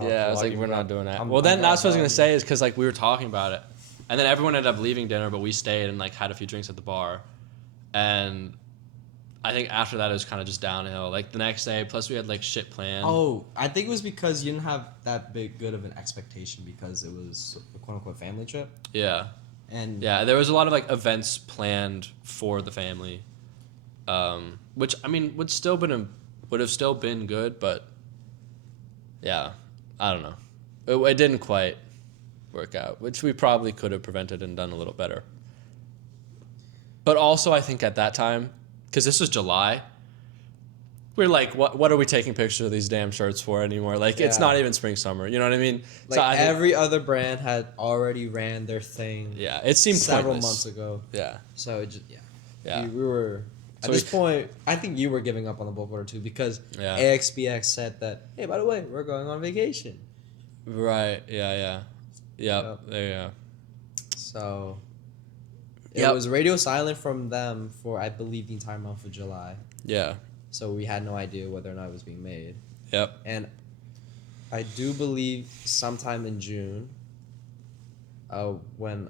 Yeah, I was like, vlogging, we're bro. not doing that. I'm- Well, then I'm that's what I was not gonna vlogging. say is because like we were talking about it, and then everyone ended up leaving dinner, but we stayed and like had a few drinks at the bar, and I think after that it was kind of just downhill. Like the next day, plus we had like shit planned. Oh, I think it was because you didn't have that good of an expectation because it was a quote unquote family trip, Yeah, and yeah. There was a lot of like events planned for the family, which I mean would have still been good, but yeah, I don't know. It didn't quite work out, which we probably could have prevented and done a little better. But also, I think at that time, because this was July, we're like, what are we taking pictures of these damn shirts for anymore? Like, it's Yeah. not even spring, summer. You know what I mean? like I think- every other brand had already ran their thing. yeah, it seemed several pointless. months ago. Yeah, So it just yeah. we were So at this we- point. I think you were giving up on the bulk order too because Yeah. AXBX said that. Hey, by the way, we're going on vacation. Right. Yeah. Yep. There you go. So it Yep. was radio silent from them for I believe the entire month of July. Yeah. so we had no idea whether or not it was being made. Yep. And I do believe sometime in June, when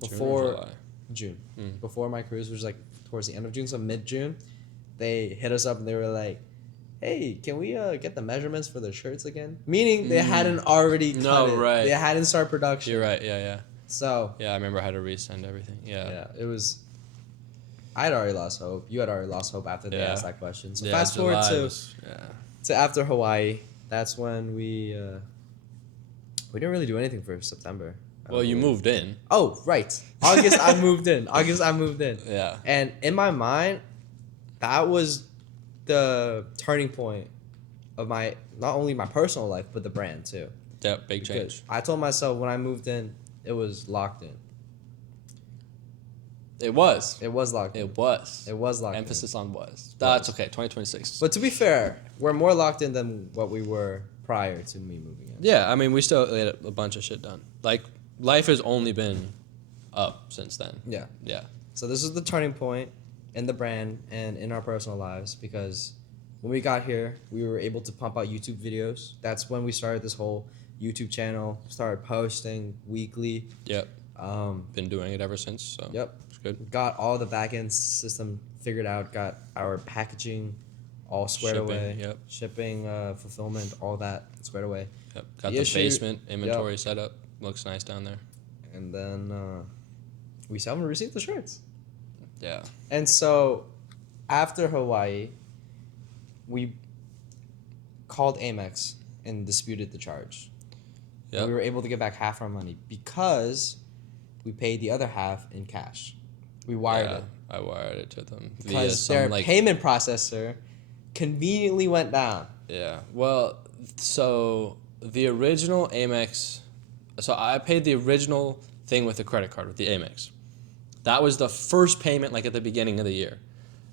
before June, before my cruise was like towards the end of June, so mid June, they hit us up and they were like, "Hey, can we get the measurements for the shirts again?" Meaning they hadn't already cut it. Right. They hadn't started production. You're right. Yeah. So Yeah, I remember I had to resend everything. Yeah. it was. I had already lost hope. You had already lost hope after they Yeah. asked that question. So Yeah, fast forward July to after Hawaii. That's when we didn't really do anything for September. Well, you moved in. Oh, right. August I moved in. Yeah. And in my mind, that was the turning point of my not only my personal life but the brand too. Yep, big Because change. I told myself when I moved in, it was locked in. It was. It was locked in. It was. It was locked Emphasis on was. That's okay. 2026. in. But to be fair, we're more locked in than what we were prior to me moving in. Yeah, I mean, we still had a bunch of shit done. Like, life has only been up since then. Yeah. Yeah. So this is the turning point in the brand and in our personal lives because when we got here, we were able to pump out YouTube videos. That's when we started this whole YouTube channel, started posting weekly. Yep. Been doing it ever since. So. Yep. It's good. Got all the back-end system figured out, got our packaging all squared Shipping, away. yep. Shipping, fulfillment, all that squared away. Yep. Got The the issue- basement inventory set up. Looks nice down there. And then we still haven't received the shirts. Yeah. And so after Hawaii, we called Amex and disputed the charge. Yep. And we were able to get back half our money because we paid the other half in cash. We wired it. I wired it to them. via Because some, their like, payment processor conveniently went down. Yeah. Well, so the original Amex, so I paid the original thing with the credit card with the Amex. That was the first payment, like at the beginning of the year.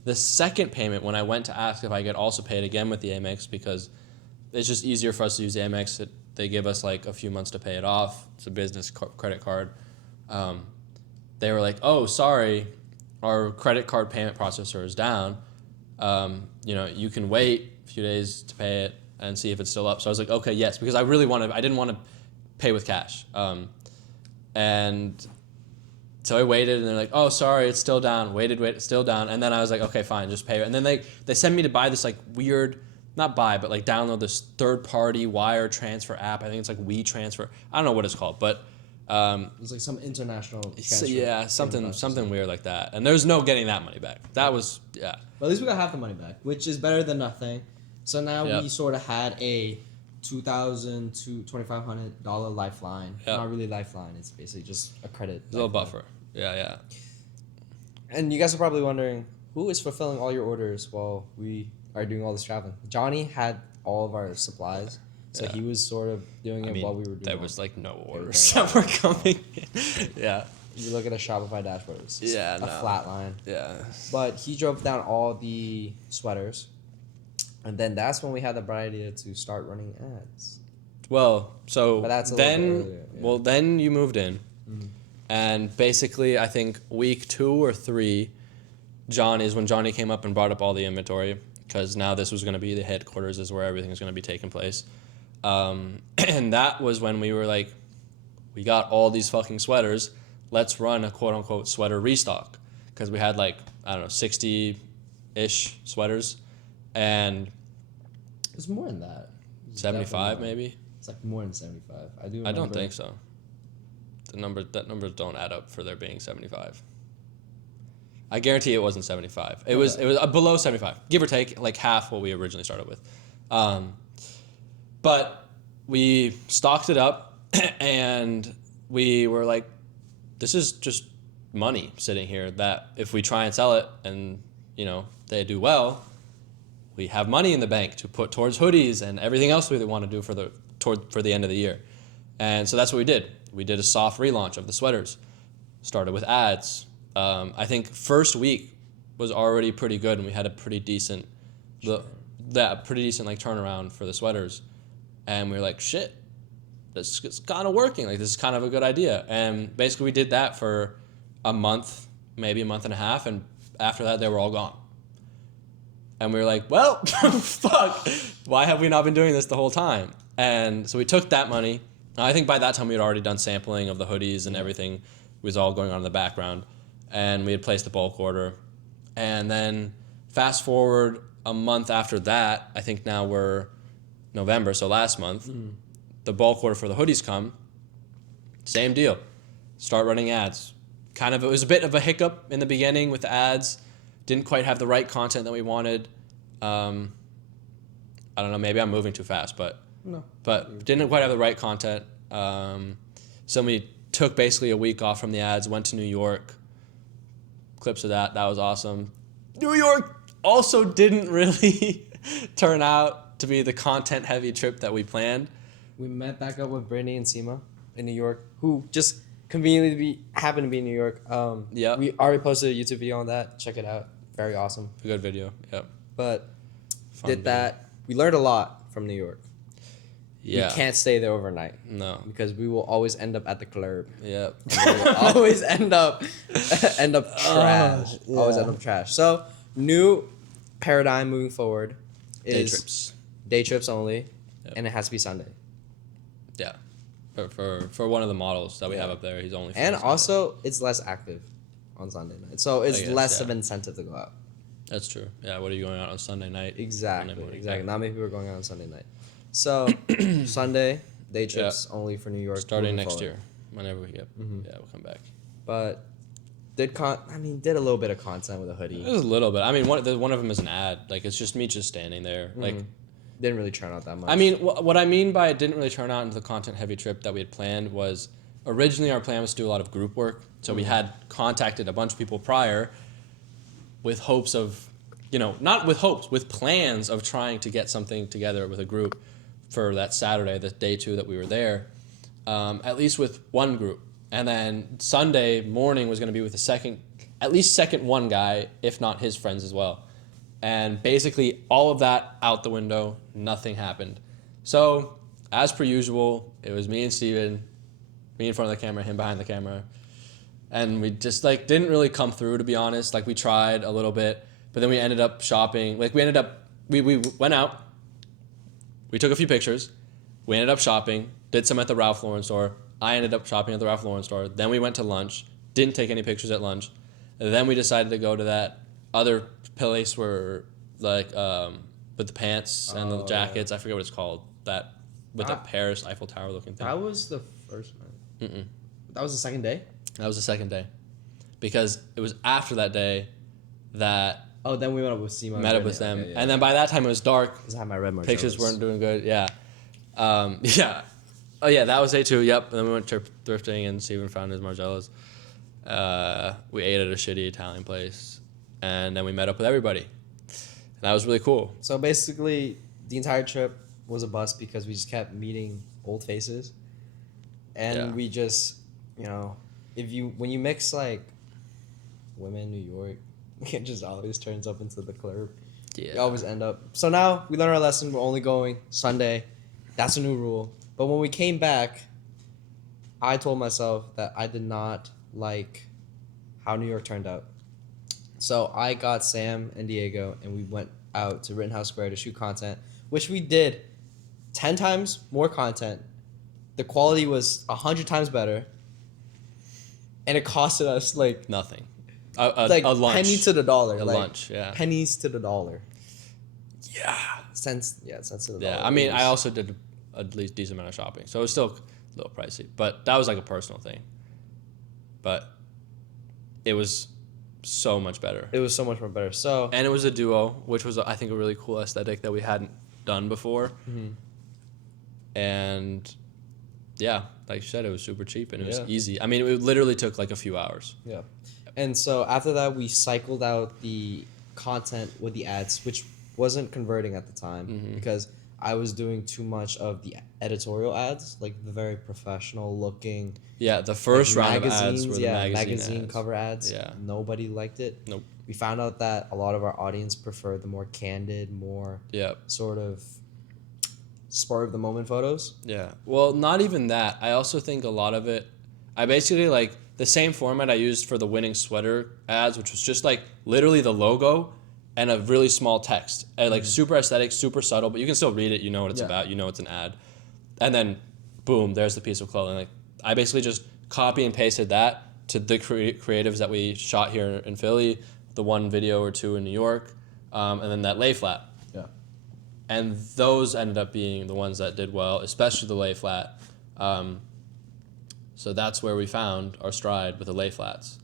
The second payment, when I went to ask if I could also pay it again with the Amex, because it's just easier for us to use Amex. They give us like a few months to pay it off. It's a business credit card. They were like, "Oh, sorry, our credit card payment processor is down. You can wait a few days to pay it and see if it's still up." So I was like, "Okay, yes," because I didn't want to pay with cash. And so I waited, and they're like, "Oh, sorry, it's still down." Wait, it's still down. And then I was like, "Okay, fine, just pay it." And then they sent me to buy this like weird, not buy, but like download this third-party wire transfer app. I think it's like WeTransfer. I don't know what it's called, but It's like some international so, transfer. something weird like that. And there's no getting that money back. That was But at least we got half the money back, which is better than nothing. So now Yep. we sort of had a $2,000 to $2,500 lifeline. Yep. Not really lifeline. It's basically just a credit. a little lifeline. buffer. Yeah. And you guys are probably wondering, who is fulfilling all your orders while we are doing all this traveling? Johnny had all of our supplies, so Yeah. he was sort of doing it while we were doing there all- was like no were orders going that were coming. Yeah. You look at a Shopify dashboard, it's just Yeah, a no. flat line. Yeah. But he drove down all the sweaters, and then that's when we had the bright idea to start running ads. Well, so But that's a little then, bit earlier, yeah. then you moved in, and basically, I think week 2 or 3, when Johnny came up and brought up all the inventory, because now this was going to be the headquarters, is where everything is going to be taking place, and that was when we were like, we got all these fucking sweaters, let's run a quote unquote sweater restock, because we had like 60-ish sweaters, and It's more than that. It's 75 definitely more. maybe. It's like more than 75. I do. I don't remember- think so. That numbers don't add up for there being 75. I guarantee it wasn't 75. It was below 75, give or take, like half what we originally started with. But we stocked it up, and we were like, this is just money sitting here that if we try and sell it and they do well, we have money in the bank to put towards hoodies and everything else we want to do for the end of the year. And so that's what we did. We did a soft relaunch of the sweaters. Started with ads. I think first week was already pretty good, and we had a pretty decent, like turnaround for the sweaters. And we were like, shit, this is kind of working. Like, this is kind of a good idea. And basically we did that for a month, maybe a month and a half, and after that they were all gone. And we were like, well, fuck, why have we not been doing this the whole time? And so we took that money. I think by that time we had already done sampling of the hoodies and everything was all going on in the background. And we had placed the bulk order. And then fast forward a month after that, I think now we're November, so last month, the bulk order for the hoodies come. Same deal. Start running ads. It was a bit of a hiccup in the beginning with the ads. Didn't quite have the right content that we wanted. I don't know, maybe I'm moving too fast, but didn't quite have the right content. So we took basically a week off from the ads, went to New York. Clips of that was awesome. New York also didn't really turn out to be the content-heavy trip that we planned. We met back up with Brittany and Seema in New York, who just conveniently happened to be in New York. Yeah. We already posted a YouTube video on that. Check it out. Very awesome. A good video, yep. But Fun did video. that. We learned a lot from New York. Yeah. We can't stay there overnight. No. Because we will always end up at the club. Yep. And we will always end up trash. Always end up trash. So new paradigm moving forward Day is trips. day trips only, Yep. and it has to be Sunday. Yeah. For one of the models that we Yeah. have up there, he's only. And Sunday. also, it's less active on Sunday night, so it's I guess, less yeah. of an incentive to go out. That's true. Yeah. What are you going out on Sunday night? Exactly. Sunday morning? Exactly. Yeah. Not many people are going out on Sunday night. So Sunday day trips only for New York. Starting moving next forward. year, whenever we get. Mhm. Yeah, we'll come back. But did a little bit of content with a hoodie. It was a little bit. I mean, one of them is an ad. Like it's just me just standing there. Like, Didn't really turn out that much. I mean, what I mean by it didn't really turn out into the content-heavy trip that we had planned was originally our plan was to do a lot of group work. So we had contacted a bunch of people prior with hopes of, not with hopes, with plans of trying to get something together with a group for that Saturday, the day 2 that we were there, at least with one group. And then Sunday morning was going to be with at least second one guy, if not his friends as well. And basically all of that out the window, nothing happened. So as per usual, it was me and Steven, me in front of the camera, him behind the camera. And we just didn't really come through, to be honest. We tried a little bit, but then we ended up shopping. We went out, we took a few pictures, we ended up shopping, did some at the Ralph Lauren store. I ended up shopping at the Ralph Lauren store. Then we went to lunch, didn't take any pictures at lunch. And then we decided to go to that other place where with the pants and the jackets. I forget what it's called. That with the Paris Eiffel Tower looking thing. that was the first night. Mm-mm. That was the second day. That was the second day, because it was after that day that Oh, then we met up with Seema. met up with them, and then by that time it was dark. Because I had my red Margellas. Pictures weren't doing good. Yeah, yeah. Oh yeah, that was day 2. Yep. And then we went thrifting, and Steven found his Margellas. We ate at a shitty Italian place, and then we met up with everybody. And that was really cool. So basically, the entire trip was a bust because we just kept meeting old faces, and we just, when you mix women in New York, it just always turns up into the club. Yeah. You always end up. So now we learned our lesson. We're only going Sunday. That's a new rule. But when we came back, I told myself that I did not like how New York turned out. So I got Sam and Diego, and we went out to Rittenhouse Square to shoot content, which we did 10 times more content. The quality was 100 times better. And it costed us Nothing. A lunch. penny to the dollar. A lunch, yeah. Pennies to the dollar. Yeah. Cents to the dollar. Yeah. I mean, It was- I also did at least decent amount of shopping, so it was still a little pricey. But that was a personal thing. But it was so much better. It was so much more better. So And it was a duo, which was, I think, a really cool aesthetic that we hadn't done before. And yeah, like you said, it was super cheap and it was Yeah. easy. I mean, it literally took a few hours. yeah. And so after that, we cycled out the content with the ads, which wasn't converting at the time because I was doing too much of the editorial ads, the very professional looking Yeah, the first round of ads magazines, were the magazine ads. cover ads. Yeah. Nobody liked it. Nope. We found out that a lot of our audience preferred the more candid, more Yeah. sort of spur of the moment photos. Yeah. Well, not even that. I also think a lot of it, I basically the same format I used for the winning sweater ads, which was just literally the logo and a really small text, and like super aesthetic, super subtle, but you can still read it. You know what it's Yeah. about. You know it's an ad, and then boom, there's the piece of clothing. Like I basically just copy and pasted that to the creatives that we shot here in Philly, the one video or two in New York, and then that lay flat. Yeah. And those ended up being the ones that did well, especially the lay flat. So that's where we found our stride with the lay flats.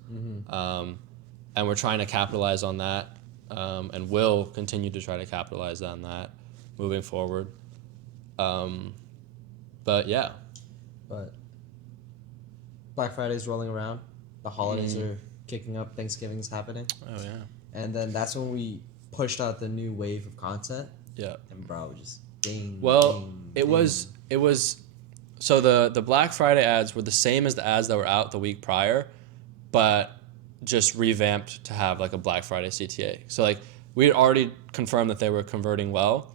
And we're trying to capitalize on that, and will continue to try to capitalize on that moving forward. But yeah. But Black Friday's rolling around. The holidays are kicking up. Thanksgiving's happening. Oh yeah. And then that's when we pushed out the new wave of content. Yeah. And bro, just ding. Well, ding, it was so the Black Friday ads were the same as the ads that were out the week prior, but just revamped to have like a Black Friday CTA. So like we had already confirmed that they were converting well,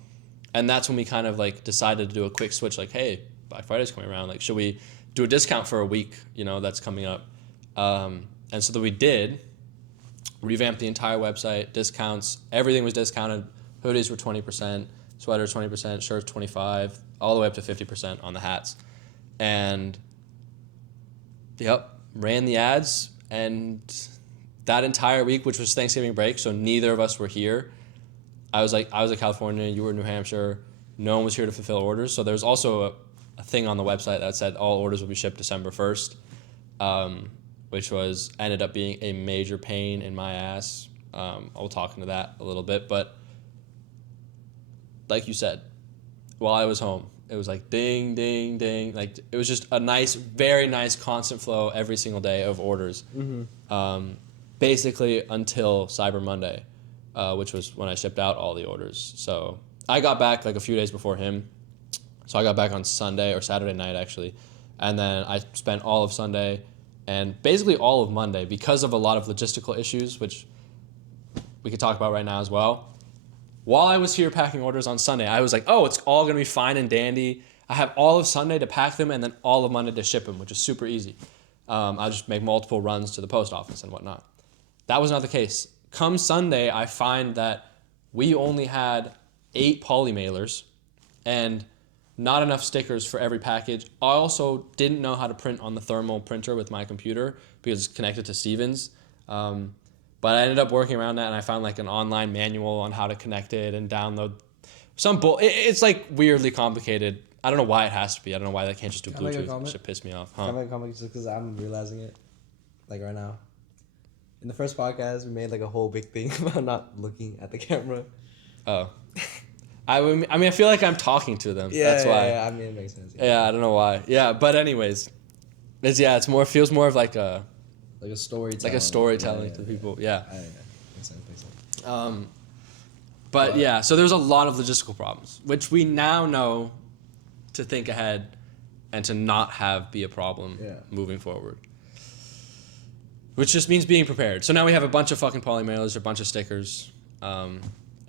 and that's when we kind of like decided to do a quick switch. Like, hey, Black Friday's coming around. Like, should we do a discount for a week? You know, that's coming up. And so that we did revamp the entire website, discounts. Everything was discounted. Hoodies were 20%, sweaters 20%, shirts 25%, all the way up to 50% on the hats. And yep, ran the ads, and that entire week, which was Thanksgiving break, so neither of us were here. I was in California, you were in New Hampshire. No one was here to fulfill orders. So there was also a thing on the website that said all orders will be shipped December 1st, which ended up being a major pain in my ass. I'll talk into that a little bit, but like you said, while I was home, it was like ding, ding, ding. Like it was just a nice, very nice constant flow every single day of orders. Basically until Cyber Monday, which was when I shipped out all the orders. So I got back like a few days before him. So I got back on Sunday or Saturday night actually. And then I spent all of Sunday and basically all of Monday because of a lot of logistical issues, which we could talk about right now as well. While I was here packing orders on Sunday, I was like, oh, it's all going to be fine and dandy. I have all of Sunday to pack them and then all of Monday to ship them, which is super easy. I'll just make multiple runs to the post office and whatnot. That was not the case. Come Sunday, I find that we only had 8 poly mailers and not enough stickers for every package. I also didn't know how to print on the thermal printer with my computer because it's connected to Stevens. But I ended up working around that, and I found like an online manual on how to connect it and download some it's like weirdly complicated. I don't know why it has to be. I don't know why they can't just do Can I make a Bluetooth. It comment? should piss me off. Can I make a comment just because I'm realizing it, like right now. In the first podcast, we made like a whole big thing about not looking at the camera. Oh. I feel like I'm talking to them. That's why. Yeah, I mean, it makes sense. Yeah, I don't know why. Yeah, but anyways, feels more of like a storytelling to people. Yeah. Makes sense. But yeah, so there's a lot of logistical problems, which we now know to think ahead and to not have be a problem moving forward. Which just means being prepared. So now we have a bunch of fucking poly mailers, a bunch of stickers, and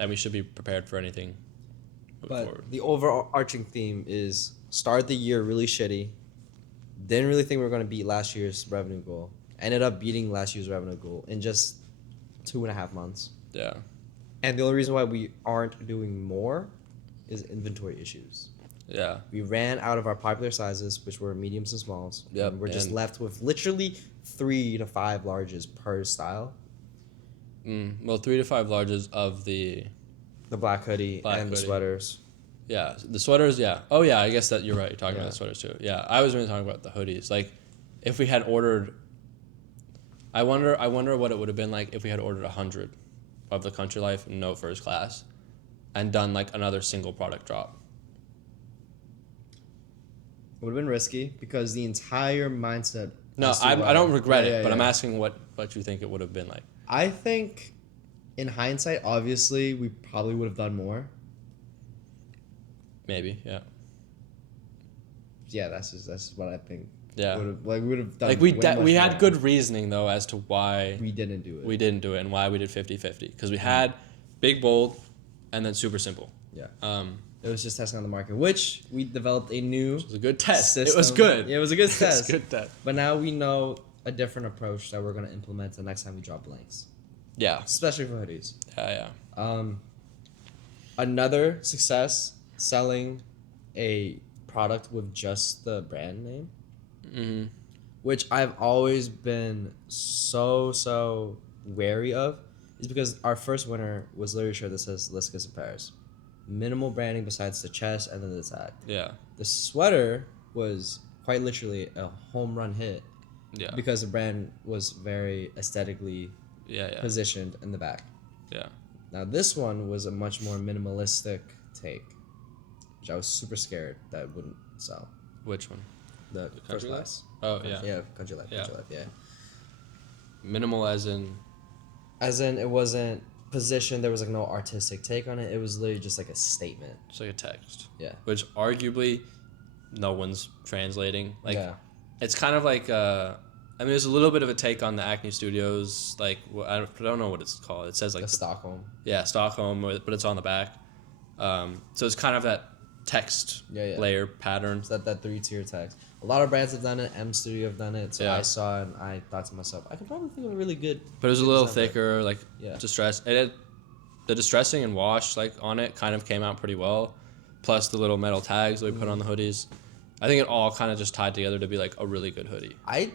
we should be prepared for anything moving forward. But the overarching theme is start the year really shitty. Didn't really think we were going to beat last year's revenue goal. Ended up beating last year's revenue goal in just 2.5 months. Yeah. And the only reason why we aren't doing more is inventory issues. Yeah. We ran out of our popular sizes, which were mediums and smalls. Yep, And we're just and- left with literally 3 to 5 larges per style. Well, 3 to 5 larges of the... The black hoodie and the hoodie. sweaters. Yeah, the sweaters, yeah. Oh, yeah, I guess that you're right. You're talking Yeah. about the sweaters, too. Yeah, I was really talking about the hoodies. Like, if we had ordered... I wonder what it would have been like if we had ordered 100 of the Country Life No First Class and done, like, another single product drop. It would have been risky because the entire mindset... No, as to I why- don't regret Yeah, it, but yeah. I'm asking what you think it would have been like. I think, in hindsight, obviously, we probably would have done more. Maybe, yeah. Yeah, that's just what I think. Yeah. We would have done. Like, way much we had more. good reasoning, though, as to why We didn't do it. we didn't do it and why we did 50-50. Because we had big, bold, and then super simple. Yeah. It It was just testing on the market, which we developed a new was a good test. It system. was good. Yeah, it was a good It was test. a good test. But now we know a different approach that we're going to implement the next time we drop blanks, Yeah. especially for hoodies. Yeah, yeah. Another success selling a product with just the brand name, Mm-hmm. which I've always been so wary of, is because our first winner was literally a shirt that says "Let's Kiss in Paris." Minimal branding besides the chest and then the tag. Yeah. The sweater was quite literally a home run hit Yeah. because the brand was very aesthetically Yeah. positioned in the back. Yeah. Now this one was a much more minimalistic take, which I was super scared that it wouldn't sell. Which one? The Country first Life? class. Oh yeah. Yeah, Country Life. Yeah. Country Life. Yeah. Minimal as in. As in, it wasn't positioned. There was like no artistic take on it. It was literally just like a statement. It's like a text. Yeah. Which arguably, no one's translating. Like, Yeah. it's kind of like I mean, there's a little bit of a take on the Acne Studios. Like, I don't know what it's called. It says like Like Stockholm. Yeah, Stockholm, but it's on the back. So it's kind of that text Yeah. layer pattern. It's that 3-tier text. A lot of brands have done it. M Studio have done it. So Yeah. I saw it and I thought to myself, I could probably think of a really good. But it was a good little design for it. thicker, like Yeah. distress. The distressing and wash like on it kind of came out pretty well. Plus the little metal tags that we put on the hoodies. I think it all kind of just tied together to be like a really good hoodie. I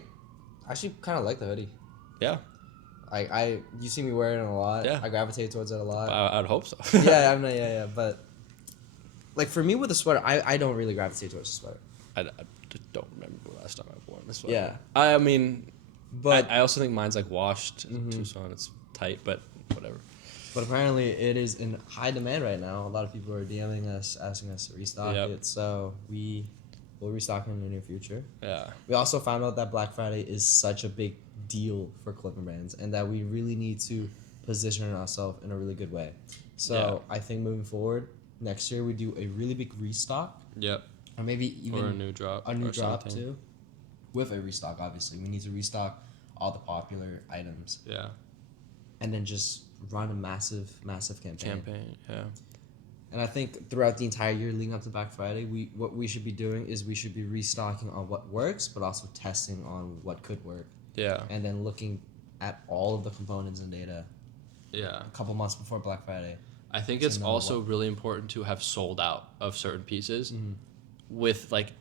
actually kind of like the hoodie. Yeah, You see me wearing it a lot. Yeah. I gravitate towards it a lot. I would hope so. Yeah, I'm not. Yeah, but like for me with the sweater, I don't really gravitate towards the sweater. I just don't remember the last time I've worn this one. Yeah. I mean, But I also think mine's like washed too, so it's tight, but whatever. But apparently it is in high demand right now. A lot of people are DMing us, asking us to restock Yep. it. So we will restock it in the near future. Yeah. We also found out that Black Friday is such a big deal for clothing brands and that we really need to position ourselves in a really good way. So I think moving forward, next year we do a really big restock Yep. or maybe even Or a new drop. a new or drop something. too. With a restock, obviously. We need to restock all the popular items Yeah. and then just run a massive campaign. Yeah. And I think throughout the entire year leading up to Black Friday, what we should be doing is we should be restocking on what works, but also testing on what could work, Yeah. and then looking at all of the components and data Yeah. a couple months before Black Friday. I think So it's know also really important to have sold out of certain pieces with like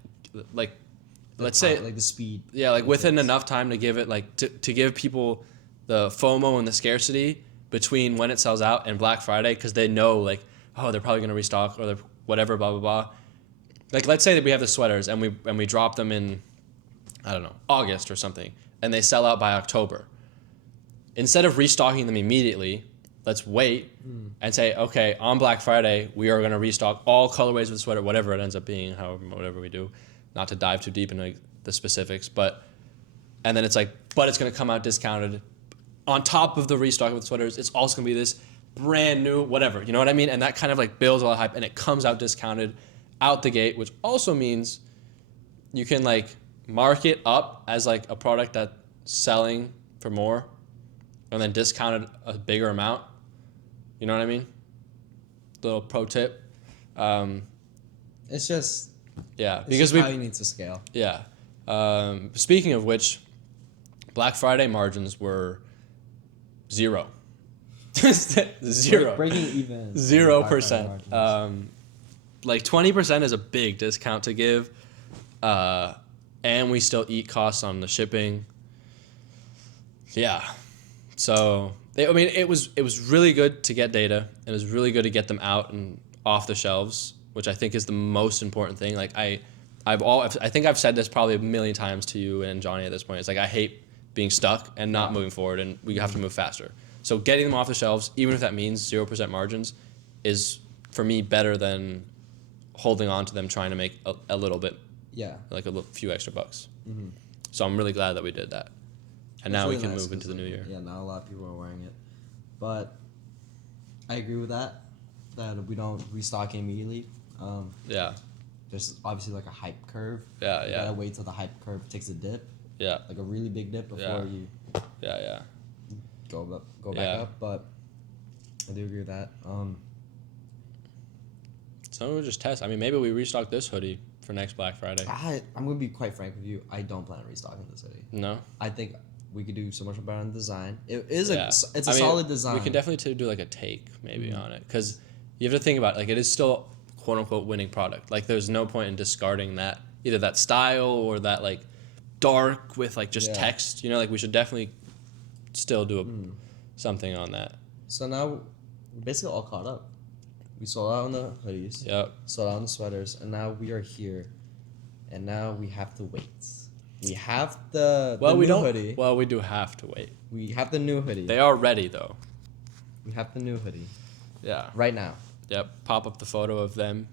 let's say like the speed. yeah, like it within takes. enough time to give it like to give people the FOMO and the scarcity between when it sells out and Black Friday, because they know like, oh, they're probably gonna restock or they're whatever, blah blah blah. Like let's say that we have the sweaters and we drop them in, I don't know, August or something, and they sell out by October. Instead of restocking them immediately, let's wait and say, okay, on Black Friday we are gonna restock all colorways of the sweater, whatever it ends up being, however whatever we do. Not to dive too deep into like, the specifics, and then it's like, but it's gonna come out discounted. On top of the restock of the sweaters, it's also gonna be this brand new whatever, you know what I mean? And that kind of like builds a lot of hype, and it comes out discounted out the gate, which also means you can like mark it up as like a product that's selling for more, and then discount it a bigger amount. You know what I mean? Little pro tip. It's just Yeah, it's because just how you need to scale. Yeah. Speaking of which, Black Friday margins were 0. 0. Breaking even. 0%. Like 20% is a big discount to give, and we still eat costs on the shipping. Yeah. So it was really good to get data. It was really good to get them out and off the shelves, which I think is the most important thing. Like I think I've said this probably a million times to you and Johnny at this point. It's like I hate being stuck and not moving forward, and we have to move faster. So getting them off the shelves, even if that means 0% margins, is for me better than holding on to them trying to make a little bit, Yeah. like few extra bucks. So I'm really glad that we did that. And now we It's can really nice move into the 'cause, new year. Yeah, not a lot of people are wearing it. But I agree with that we don't restock it immediately. Yeah, There's obviously like a hype curve. Yeah, You yeah. gotta wait till the hype curve takes a dip, yeah, like a really big dip before Yeah. you yeah. go back Yeah. up. But I do agree with that. So we'll just test. I mean, maybe we restock this hoodie for next Black Friday. I'm gonna be quite frank with you. I don't plan on restocking this hoodie. No? I think we could do so much better on design. It is Yeah. it's a I mean, solid design. We can definitely do like a take maybe on it, because you have to think about it, like it is still quote unquote winning product. Like there's no point in discarding that, either that style or that like dark with like just Yeah. text. You know, like we should definitely still do something on that. So now we're basically all caught up. We sold out on the hoodies. Yep. Sold out on the sweaters, and now we are here, and now we have to wait. We have the Well, we new don't. hoodie. Well, we do have to wait. We have the new hoodie. They are ready though. We have the new hoodie Yeah. right now. Yep. Pop up the photo of them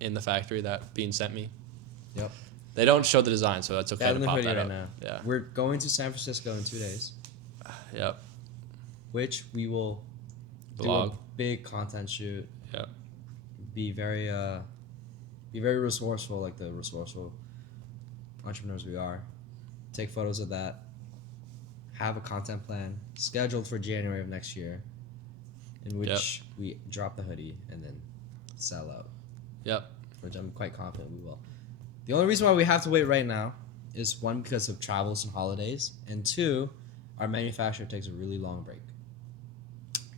in the factory that Bean sent me. Yep. They don't show the design, so that's They okay have to the pop hoodie that right up. now. Yeah. We're going to San Francisco in 2 days, Yep. which we will do Vlog. a big content shoot. Yep. Be very resourceful, like the resourceful entrepreneurs we are. Take photos of that. Have a content plan scheduled for January of next year, in which we drop the hoodie and then sell out, Yep. which I'm quite confident we will. The only reason why we have to wait right now is one, because of travels and holidays, and two, our manufacturer takes a really long break,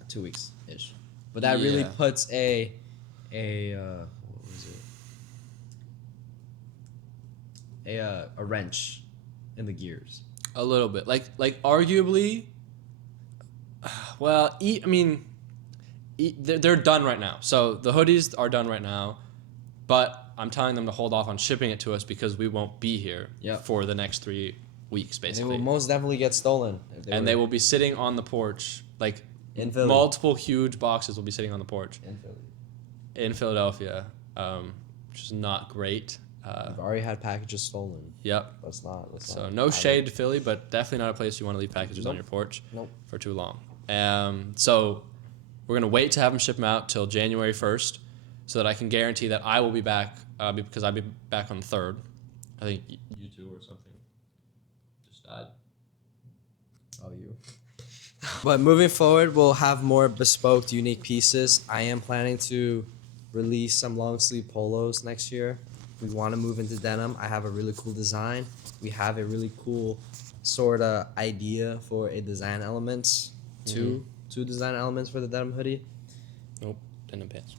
2 weeks ish. But that really Yeah. puts a what was it? A wrench in the gears. A little bit, like arguably. Well, I mean, they're done right now. So the hoodies are done right now, but I'm telling them to hold off on shipping it to us because we won't be here Yep. for the next 3 weeks, They basically. will most definitely get stolen. If They will be sitting on the porch, like in Philly. multiple huge boxes will be sitting on the porch In Philly. in Philadelphia, which is not great. We've already had packages stolen. Yep. Let's not. So no shade to Philly, but definitely not a place you want to leave packages on Nope. your porch Nope. for too long. So we're gonna wait to have them ship them out till January 1st, so that I can guarantee that I will be back because I'll be back on the 3rd. I think you two or something just died. Oh, you. But moving forward, we'll have more bespoke, unique pieces. I am planning to release some long sleeve polos next year. We want to move into denim. I have a really cool design. We have a really cool sort of idea for a design elements, two design elements for the denim hoodie, Nope, denim pants.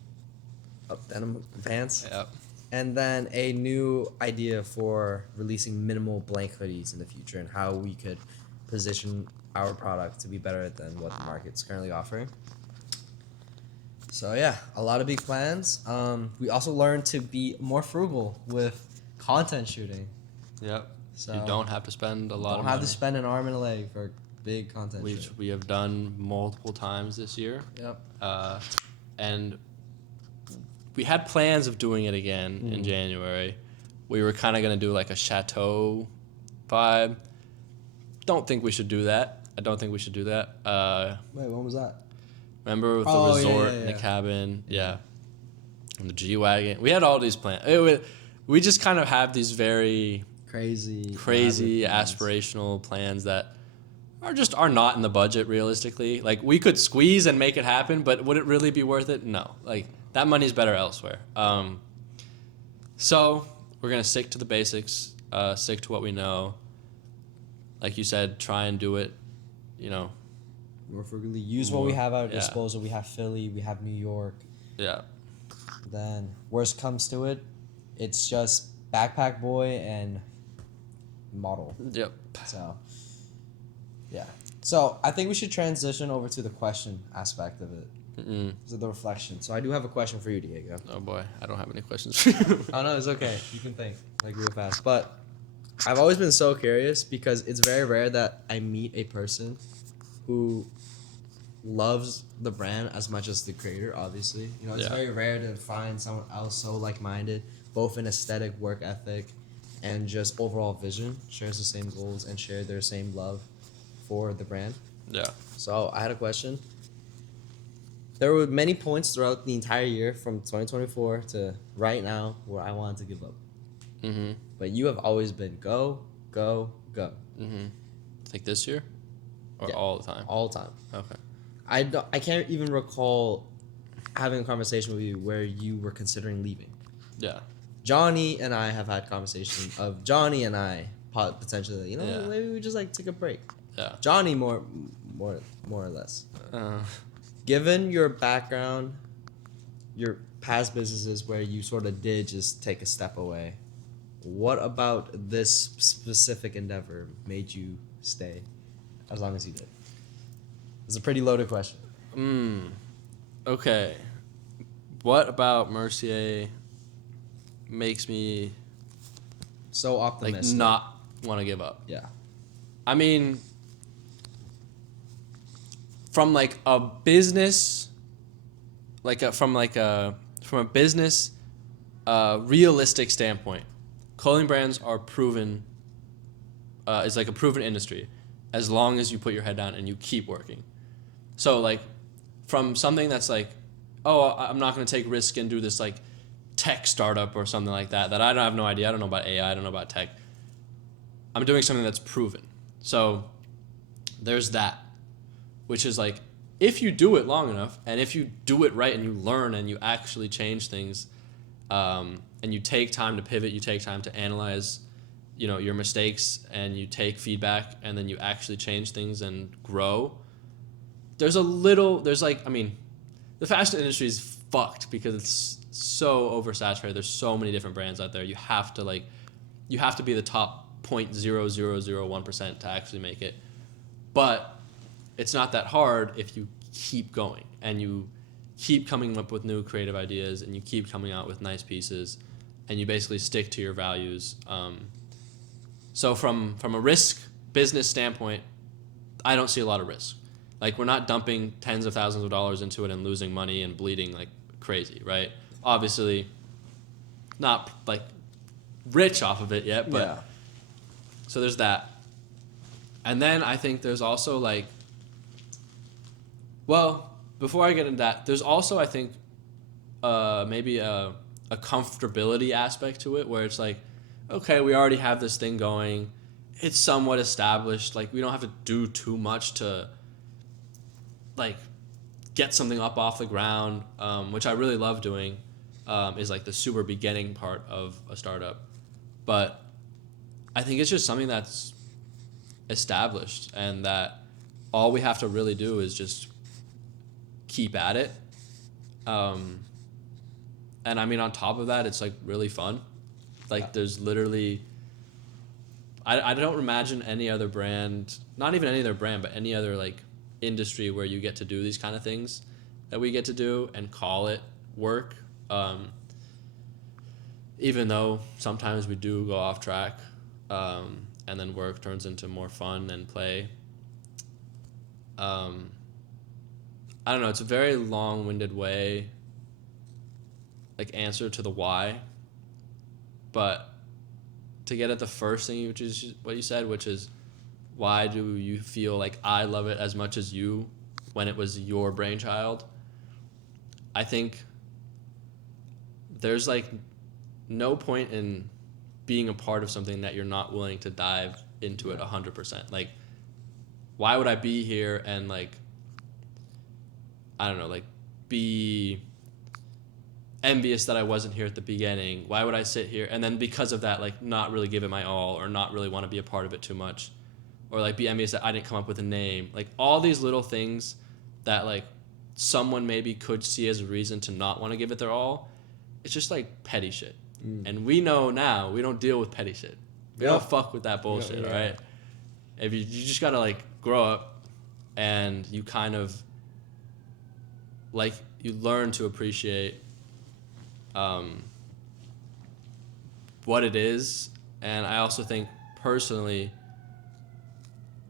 denim pants, Yep. and then a new idea for releasing minimal blank hoodies in the future and how we could position our product to be better than what the market's currently offering. So yeah, a lot of big plans. We also learned to be more frugal with content shooting. Yep. So You don't have to spend a lot don't of have money, to spend an arm and a leg for big content which shooting. we have done multiple times this year. Yep. And we had plans of doing it again in January. We were kind of going to do like a chateau vibe. Don't think we should do that. I don't think we should do that. Wait, when was that? Remember with the Oh, yeah, resort yeah, and the yeah. cabin? Yeah. And the G-Wagon. We had all these plans. We just kind of have these very Crazy. crazy elaborate plans. aspirational plans that are not in the budget realistically. Like we could squeeze and make it happen, but would it really be worth it? No. Like that money's better elsewhere. So we're gonna stick to the basics, stick to what we know. Like you said, try and do it, More frugally. Use what we have at our Yeah. disposal. We have Philly. We have New York. yeah. Then worst comes to it, it's just backpack boy and model. Yep. So, yeah. So I think we should transition over to the question aspect of it. So the reflection. So I do have a question for you, Diego. Oh boy, I don't have any questions for you. Oh no, it's okay. You can think like real fast. But I've always been so curious because it's very rare that I meet a person who loves the brand as much as the creator, obviously. You know, it's Yeah. very rare to find someone else so like-minded, both in aesthetic, work ethic, and just overall vision, shares the same goals and share their same love for the brand. Yeah. So I had a question. There were many points throughout the entire year from 2024 to right now where I wanted to give up. Mm-hmm. But you have always been go, go, go, Mm-hmm. Like this year? Or Yeah. all the time? all the time. Okay. I can't even recall having a conversation with you where you were considering leaving. Yeah. Johnny and I have had conversation of Johnny and I potentially, Yeah. maybe we just like take a break. Yeah. Johnny, more or less. Uh, Given your background, your past businesses where you sort of did just take a step away, what about this specific endeavor made you stay as long as you did? It's a pretty loaded question. okay. What about Merciae makes me So like optimistic. not want to give up? Yeah. I mean, from like a business, from a business, realistic standpoint, clothing brands are proven. Is like a proven industry, as long as you put your head down and you keep working. So like, from something that's like, oh, I'm not going to take risk and do this like tech startup or something like that I don't have no idea. I don't know about AI. I don't know about tech. I'm doing something that's proven. So there's that, which is like, if you do it long enough and if you do it right and you learn and you actually change things, and you take time to pivot, you take time to analyze, your mistakes, and you take feedback, and then you actually change things and grow. There's like, I mean, the fashion industry is fucked because it's so oversaturated. There's so many different brands out there. You have to be the top 0.0001% to actually make it. But it's not that hard if you keep going and you keep coming up with new creative ideas and you keep coming out with nice pieces and you basically stick to your values. So from a risk business standpoint, I don't see a lot of risk. Like, we're not dumping tens of thousands of dollars into it and losing money and bleeding like crazy, right? Obviously, not like rich off of it yet, but Yeah. so there's that. And then I think there's also like, well, before I get into that, there's also, I think, maybe a comfortability aspect to it where it's like, okay, we already have this thing going. It's somewhat established. Like, we don't have to do too much to like get something up off the ground, which I really love doing, is like the super beginning part of a startup. But I think it's just something that's established and that all we have to really do is just keep at it. And I mean, on top of that, it's like really fun. Like, there's literally, I don't imagine any other brand, not even any other brand, but any other like industry where you get to do these kind of things that we get to do and call it work. Even though sometimes we do go off track, and then work turns into more fun and play. I don't know. It's a very long-winded way, like, answer to the why. But to get at the first thing, which is what you said, which is, why do you feel like I love it as much as you when it was your brainchild? I think there's like no point in being a part of something that you're not willing to dive into it 100%. Like, why would I be here and like, I don't know, like, be envious that I wasn't here at the beginning? Why would I sit here and then because of that, like, not really give it my all or not really want to be a part of it too much? Or like be envious that I didn't come up with a name. Like, all these little things that like someone maybe could see as a reason to not want to give it their all. It's just like petty shit. And we know now we don't deal with petty shit. We don't fuck with that bullshit, all right? If you just gotta like grow up and you kind of like, you learn to appreciate what it is. And I also think personally,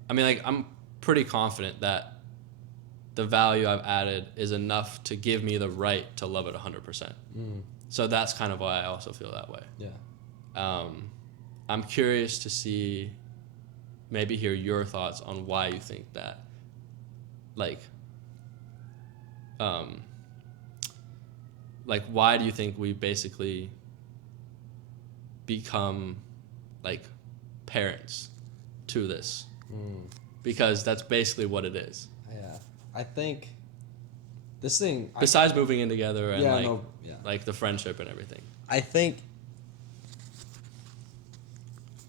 I mean, like, I'm pretty confident that the value I've added is enough to give me the right to love it 100%. So that's kind of why I also feel that way. Yeah. I'm curious to see, maybe hear your thoughts on why you think that. Like, why do you think we basically become like parents to this? Because that's basically what it is. Yeah. I think this thing. Besides moving in together and Yeah, like the friendship and everything. I think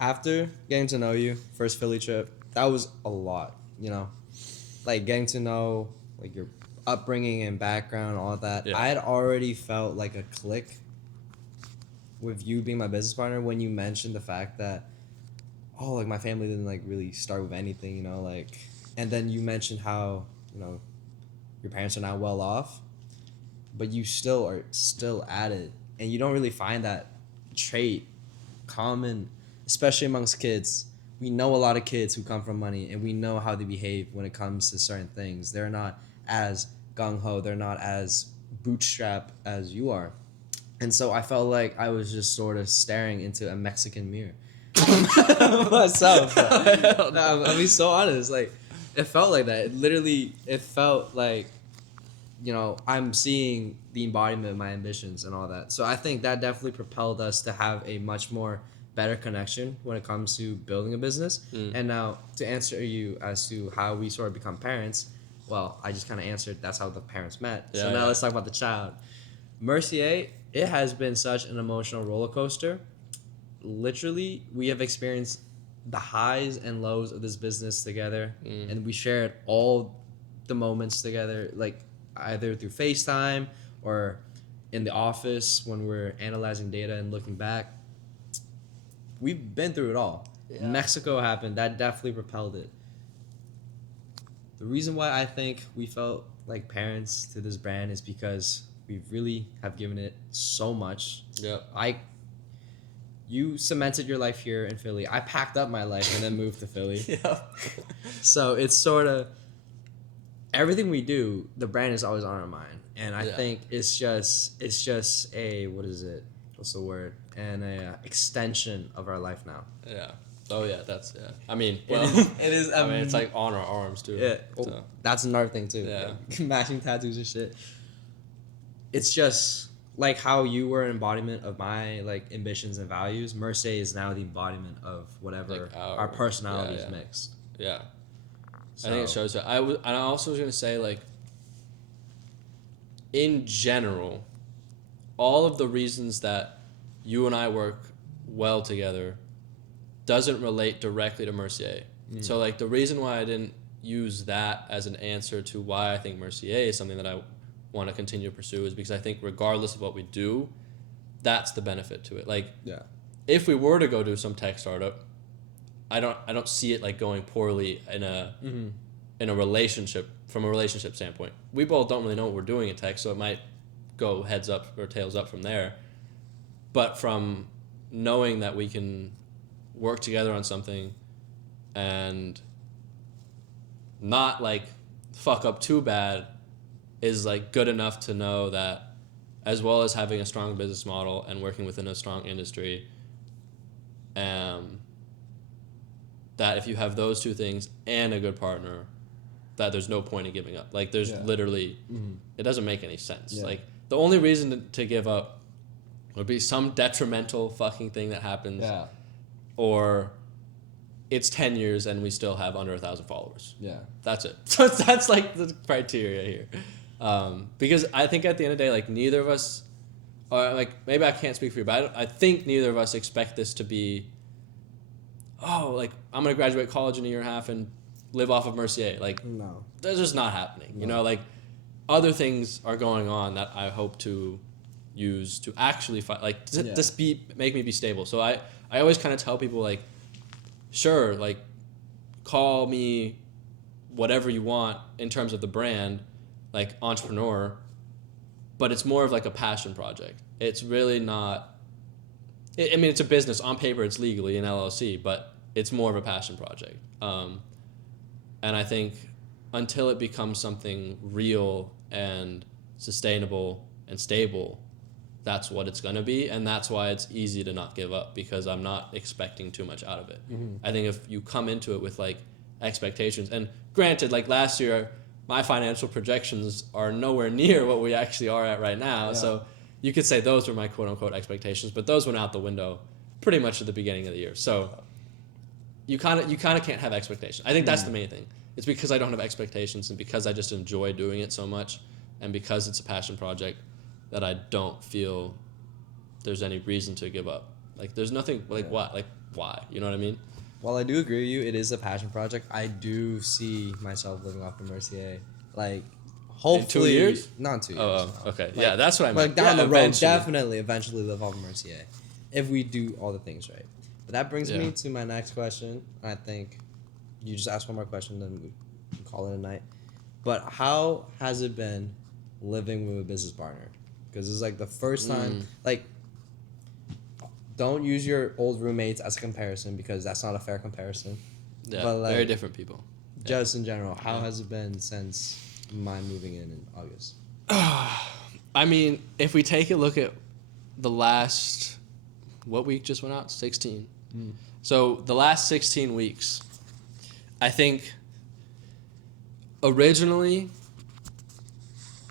after getting to know you, first Philly trip, that was a lot, you know? Like, getting to know, like, your upbringing and background, all that. Yeah. I had already felt like a click with you being my business partner when you mentioned the fact that, oh, like, my family didn't, like, really start with anything, you know? Like, and then you mentioned how, you know, your parents are now well off, but you still are still at it. And you don't really find that trait common, especially amongst kids. We know a lot of kids who come from money, and we know how they behave when it comes to certain things. They're not as gung-ho, they're not as bootstrap as you are. And so I felt like I was just sort of staring into a Mexican mirror myself. I'll be so honest. Like, it felt like that. It felt like, you know, I'm seeing the embodiment of my ambitions and all that. So I think that definitely propelled us to have a much more better connection when it comes to building a business. And now, to answer you as to how we sort of become parents, well, I just kind of answered that's how the parents met. So now let's talk about the child. Merciae, it has been such an emotional roller coaster. Literally, we have experienced the highs and lows of this business together, and we shared all the moments together, like either through FaceTime or in the office when we're analyzing data and looking back. We've been through it all. Yeah. Mexico happened. That definitely propelled it. The reason why I think we felt like parents to this brand is because we really have given it so much. Yeah. You cemented your life here in Philly. I packed up my life and then moved to Philly. Yeah. So it's sort of everything we do, the brand is always on our mind. And I think it's just a, what is it? What's the word? And a extension of our life now. Yeah. Oh yeah, that's I mean, well, it is. I mean, it's like on our arms too. Yeah. So. That's another thing too. Yeah. Like, matching tattoos and shit. It's just like how you were an embodiment of my like ambitions and values. Merciae is now the embodiment of whatever like our personalities mixed. Yeah. So. I think it shows that. And I also was gonna say, like, in general, all of the reasons that you and I work well together doesn't relate directly to Merciae. So, like, the reason why I didn't use that as an answer to why I think Merciae is something that I want to continue to pursue is because I think regardless of what we do, that's the benefit to it. Like, if we were to go do some tech startup, I don't see it like going poorly in a relationship, from a relationship standpoint. We both don't really know what we're doing in tech, so it might go heads up or tails up from there. But from knowing that we can work together on something and not like fuck up too bad is like good enough to know that, as well as having a strong business model and working within a strong industry, that if you have those two things and a good partner, that there's no point in giving up. Like, there's literally, it doesn't make any sense. Like, the only reason to give up would be some detrimental fucking thing that happens, or it's 10 years and we still have under 1,000 followers. Yeah, that's it. So that's like the criteria here, because I think at the end of the day, like, neither of us, or like, maybe I can't speak for you, but I think neither of us expect this to be, oh, like, I'm gonna graduate college in a year and a half and live off of Merciae. Like, no, that's just not happening. You know, like, other things are going on that I hope to use to actually make me be stable. So I always kind of tell people, like, sure, like, call me whatever you want in terms of the brand, like entrepreneur, but it's more of like a passion project. It's really not, I mean, it's a business. On paper, it's legally an LLC, but it's more of a passion project. And I think until it becomes something real and sustainable and stable, that's what it's going to be. And that's why it's easy to not give up, because I'm not expecting too much out of it. I think if you come into it with like expectations, and granted, like last year, my financial projections are nowhere near what we actually are at right now. Yeah. So you could say those were my quote unquote expectations, but those went out the window pretty much at the beginning of the year. So you kind of can't have expectations. I think that's the main thing. It's because I don't have expectations, and because I just enjoy doing it so much, and because it's a passion project, that I don't feel there's any reason to give up. Like, there's nothing, like, what? Like, why. You know what I mean? While I do agree with you, it is a passion project. I do see myself living off the Mercier, like hopefully 2 years. not in 2 years. Oh, no. okay. Like, Yeah, that's what I meant. Like down Yeah, the road, eventually. eventually live off Mercier, if we do all the things right. But that brings Yeah. me to my next question. I think you just ask one more question, then we can call it a night. But how has it been living with a business partner? Because it's like the first time, like, don't use your old roommates as a comparison because that's not a fair comparison. Yeah, But, like, very different people. Just in general, how has it been since my moving in August? I mean, if we take a look at the last, what week just went out? 16. So the last 16 weeks, I think originally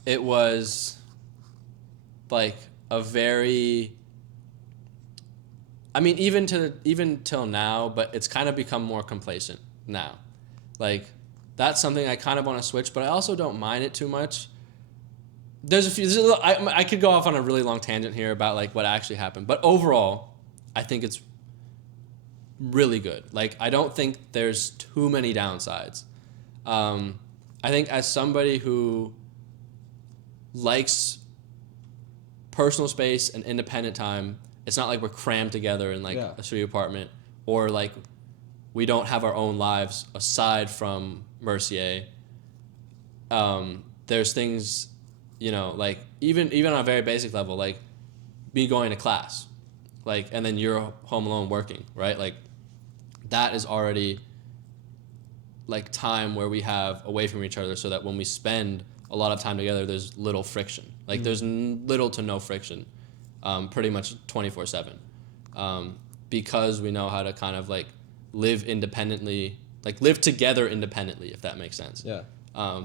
it was like a very, I mean, even till now, but it's kind of become more complacent now. Like, that's something I kind of want to switch, but I also don't mind it too much. I could go off on a really long tangent here about like what actually happened, but overall, I think it's really good. Like, I don't think there's too many downsides. I think as somebody who likes personal space and independent time, it's not like we're crammed together in like a studio apartment, or like we don't have our own lives aside from Mercier. There's things, you know, like even on a very basic level, like me going to class, like, and then you're home alone working, right? Like, that is already like time where we have away from each other, so that when we spend a lot of time together, there's little friction. Like, there's little to no friction, pretty much 24/7, because we know how to kind of like live independently, like live together independently, if that makes sense. Yeah.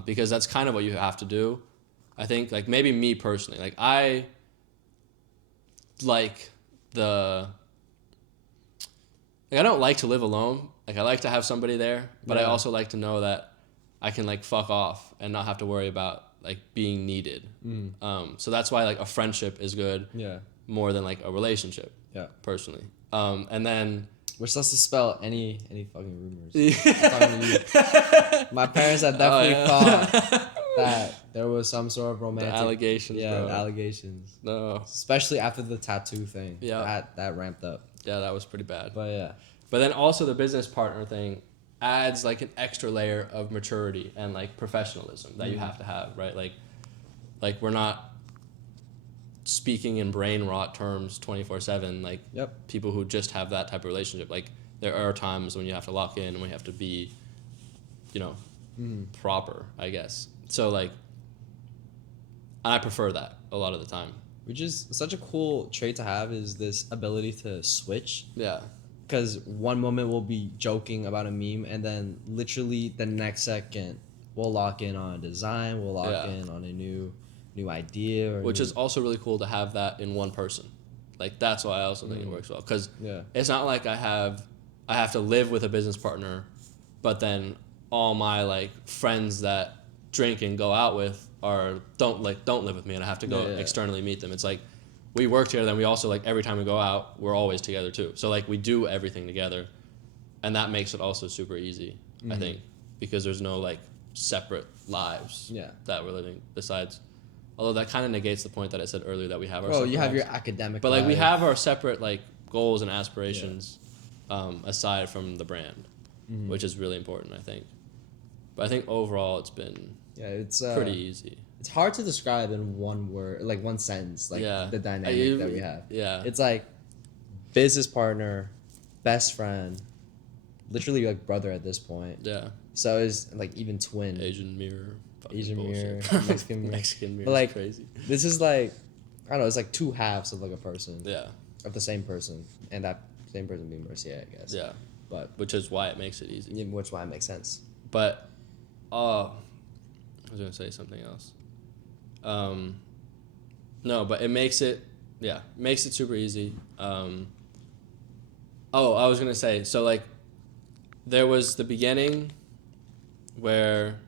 Because that's kind of what you have to do. I think, like, maybe me personally, like, I like I don't like to live alone. Like, I like to have somebody there, but I also like to know that I can like fuck off and not have to worry about like being needed. So that's why like a friendship is good. Yeah. More than like a relationship. Yeah. Personally. And then We're supposed to spell any fucking rumors. I'm talking to you. My parents have definitely thought that there was some sort of romantic allegations, bro. allegations. No. Especially after the tattoo thing. Yeah. That ramped up. Yeah, that was pretty bad. But yeah. But then also the business partner thing adds like an extra layer of maturity and like professionalism that you have to have, right? Like we're not speaking in brain rot terms 24/7, like people who just have that type of relationship. Like, there are times when you have to lock in and when you have to be, you know, proper, I guess. So like, I prefer that a lot of the time. Which is such a cool trait to have, is this ability to switch. Yeah. Because one moment we'll be joking about a meme, and then literally the next second we'll lock in on a design, we'll lock in on a new idea. Which is also really cool to have that in one person. Like, that's why I also think it works well. Because it's not like I have to live with a business partner, but then all my like friends that drink and go out with don't live with me, and I have to go externally meet them. It's like, we work together, and we also, like, every time we go out, we're always together too. So like, we do everything together, and that makes it also super easy, I think, because there's no like separate lives that we're living besides. Although that kind of negates the point that I said earlier, that we have our separate you have lives. your academic But like, we life. have our separate like goals and aspirations, aside from the brand, which is really important, I think. But I think overall it's been it's pretty easy. It's hard to describe in one word, like one sentence, like the dynamic that we have. Yeah. It's like business partner, best friend, literally like brother at this point. Yeah. So it's like even twin. Asian mirror. fucking Asian bullshit. mirror, Mexican mirror. Mexican mirror. But like, is crazy. this is like, I don't know, it's like two halves of like a person. Yeah. Of the same person, and that same person being Mercier, I guess. Yeah. But Which is why it makes it easy. which why it makes sense. But, I was gonna say something else. No, but it makes it super easy. I was gonna say, so like, there was the beginning where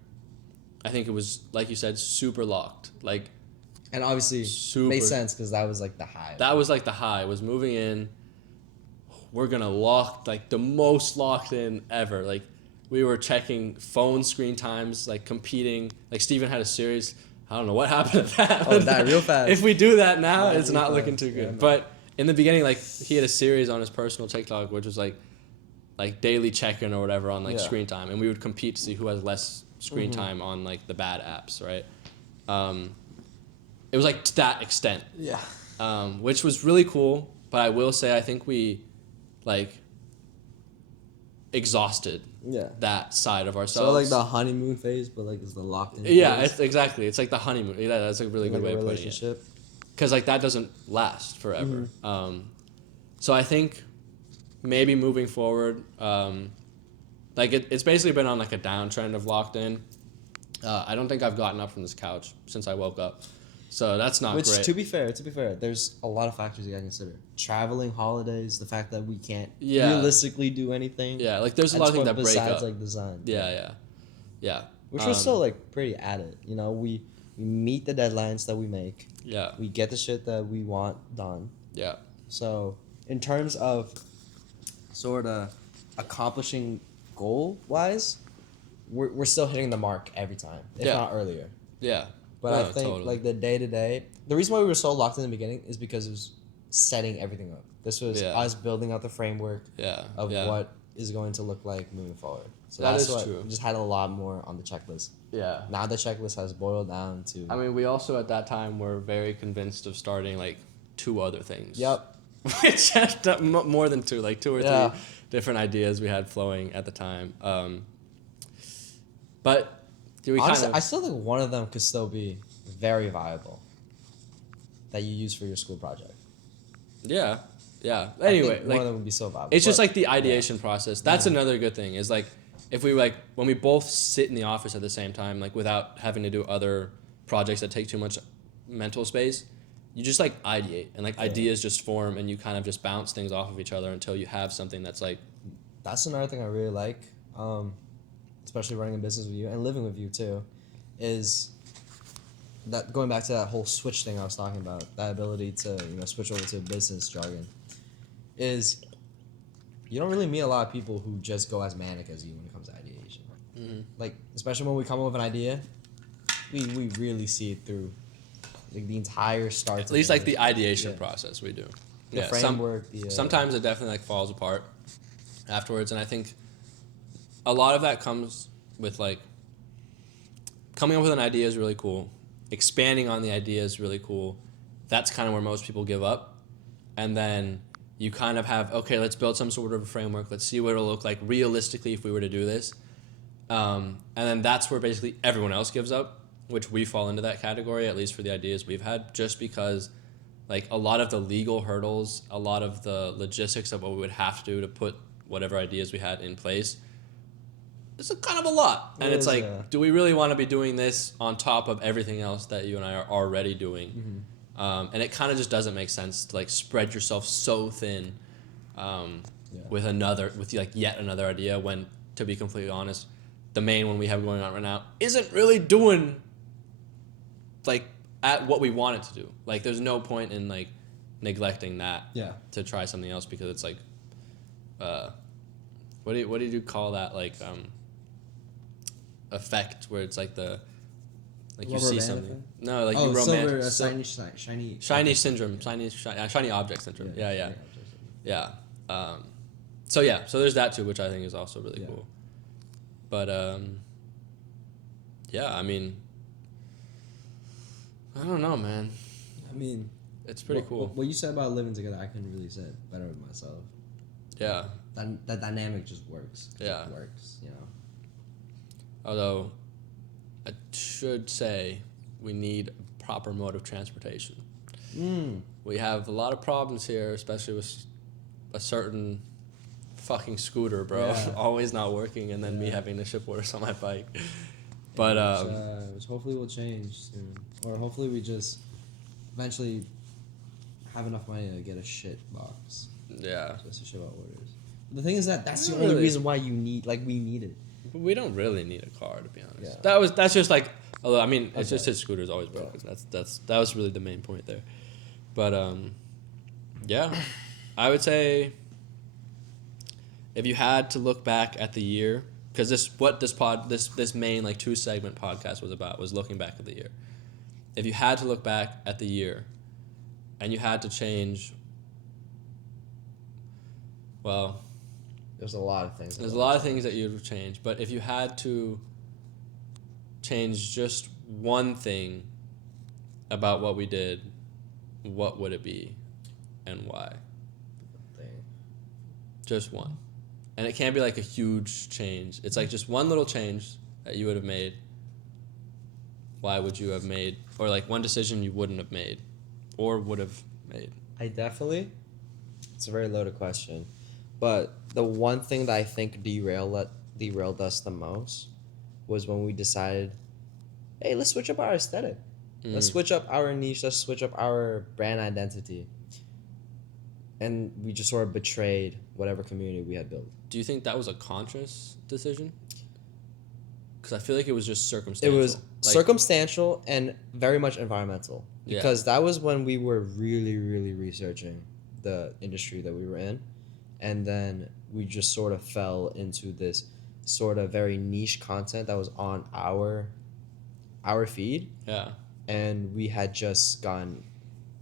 I think it was, like you said, super locked. Like, And obviously, super, makes sense because that was like the high. that was like the high, was moving in. we're gonna lock, like, the most locked in ever. Like, we were checking phone screen times, like, competing. Like, Steven had a series. I don't know what happened to that. Oh, that real fast. If we do that now, Yeah, it's real not looking fast. too good. Yeah, no. But in the beginning, like, he had a series on his personal TikTok, which was like daily check-in or whatever on, like, Yeah. screen time. And we would compete to see who has less screen time on, like, the bad apps, right? It was, like, to that extent. Yeah. Which was really cool. But I will say, I think we, like, exhausted Yeah. that side of ourselves. So like the honeymoon phase, but like it's the locked in. Yeah, phase. it's exactly. It's like the honeymoon. Yeah, that's a really Like good way a of putting it. relationship. Because, like, that doesn't last forever. So I think maybe moving forward, like, it's basically been on, like, a downtrend of locked in. I don't think I've gotten up from this couch since I woke up. So that's not Which, great. to be fair, there's a lot of factors you gotta consider. Traveling, holidays, the fact that we can't Yeah. realistically do anything. Yeah, like, there's a at lot of this things that point break besides up. like design. Yeah. Which we're still like pretty at it. You know, we meet the deadlines that we make. Yeah. We get the shit that we want done. Yeah. So in terms of sort of accomplishing goal wise, we're still hitting the mark every time, if Yeah. not earlier. Yeah. But No, I think totally. like the day to day, the reason why we were so locked in the beginning is because it was setting everything up. This was Yeah. us building out the framework Yeah. of yeah. what is going to look like moving forward. So That that's is what true. we just had a lot more on the checklist. Yeah. Now the checklist has boiled down to I mean, we also at that time were very convinced of starting, like, 2 other things. Yep. Which had more than 2, like 2 or 3 Yeah. different ideas we had flowing at the time. But do we Honestly, kind of? I still think one of them could still be very viable that you use for your school project. Yeah. I Anyway, think one like, of them would be so viable. it's just But like the ideation process. That's another good thing. Is like if we like when we both sit in the office at the same time, like without having to do other projects that take too much mental space, you just like ideate and like ideas just form and you kind of just bounce things off of each other until you have something that's like that's another thing I really like, especially running a business with you and living with you too, is that going back to that whole switch thing I was talking about, that ability to switch over to business jargon, is you don't really meet a lot of people who just go as manic as you when it comes to ideation. Mm-hmm. Like especially when we come up with an idea, we really see it through, like the entire start. at least like the ideation Yeah. process we do. The framework. Sometimes it definitely like falls apart afterwards, and I think a lot of that comes with like coming up with an idea is really cool. Expanding on the idea is really cool. That's kind of where most people give up, and then you kind of have okay, let's build some sort of a framework. Let's see what it'll look like realistically if we were to do this, and then that's where basically everyone else gives up, which we fall into that category at least for the ideas we've had, just because. Like a lot of the legal hurdles, a lot of the logistics of what we would have to do to put whatever ideas we had in place, it's a kind of a lot. And it's like, do we really want to be doing this on top of everything else that you and I are already doing? And it kind of just doesn't make sense to like spread yourself so thin with like yet another idea when, to be completely honest, the main one we have going on right now isn't really doing like at what we want it to do. Like there's no point in like neglecting that to try something else because it's like what do you call that, like effect where it's like the like you Rubber see band something effect? like you silver, shiny shiny syndrome, shiny object syndrome. Yeah. So there's that too, which I think is also really cool. But yeah, I mean, I don't know, man. I mean, It's pretty cool. What you said about living together, I couldn't really say it better with myself. Yeah. That dynamic just works. Yeah. It works, you know. Although, I should say we need a proper mode of transportation. We have a lot of problems here, especially with a certain fucking scooter, bro. Yeah. Always not working, and then me having to ship orders on my bike. But which hopefully will change soon, or hopefully we just eventually have enough money to get a shit box. yeah, Just to ship out orders. The thing is that's Not the only really. reason why we need it. but we don't really need a car, to be honest. Yeah. That's just like. Although I mean, it's Okay. just his scooter's always broken. That was really the main point there. But yeah, I would say if you had to look back at the year, because this main like 2-segment podcast was looking back at the year. If you had to look back at the year, and you had to change, well, There's a lot of things. there's a lot of things that you would change, but if you had to change just one thing about what we did, what would it be, and why? Just one. And it can't be like a huge change. It's like just one little change that you would have made. Why would you have made? Or like one decision you wouldn't have made or would have made. It's a very loaded question. But the one thing that I think derailed us the most was when we decided, hey, let's switch up our aesthetic. Let's switch up our niche. Let's switch up our brand identity. And we just sort of betrayed whatever community we had built. Do you think that was a conscious decision? Because I feel like it was just circumstantial. It was circumstantial and very much environmental. Because that was when we were really, really researching the industry that we were in. And then we just sort of fell into this sort of very niche content that was on our feed. Yeah. And we had just gone,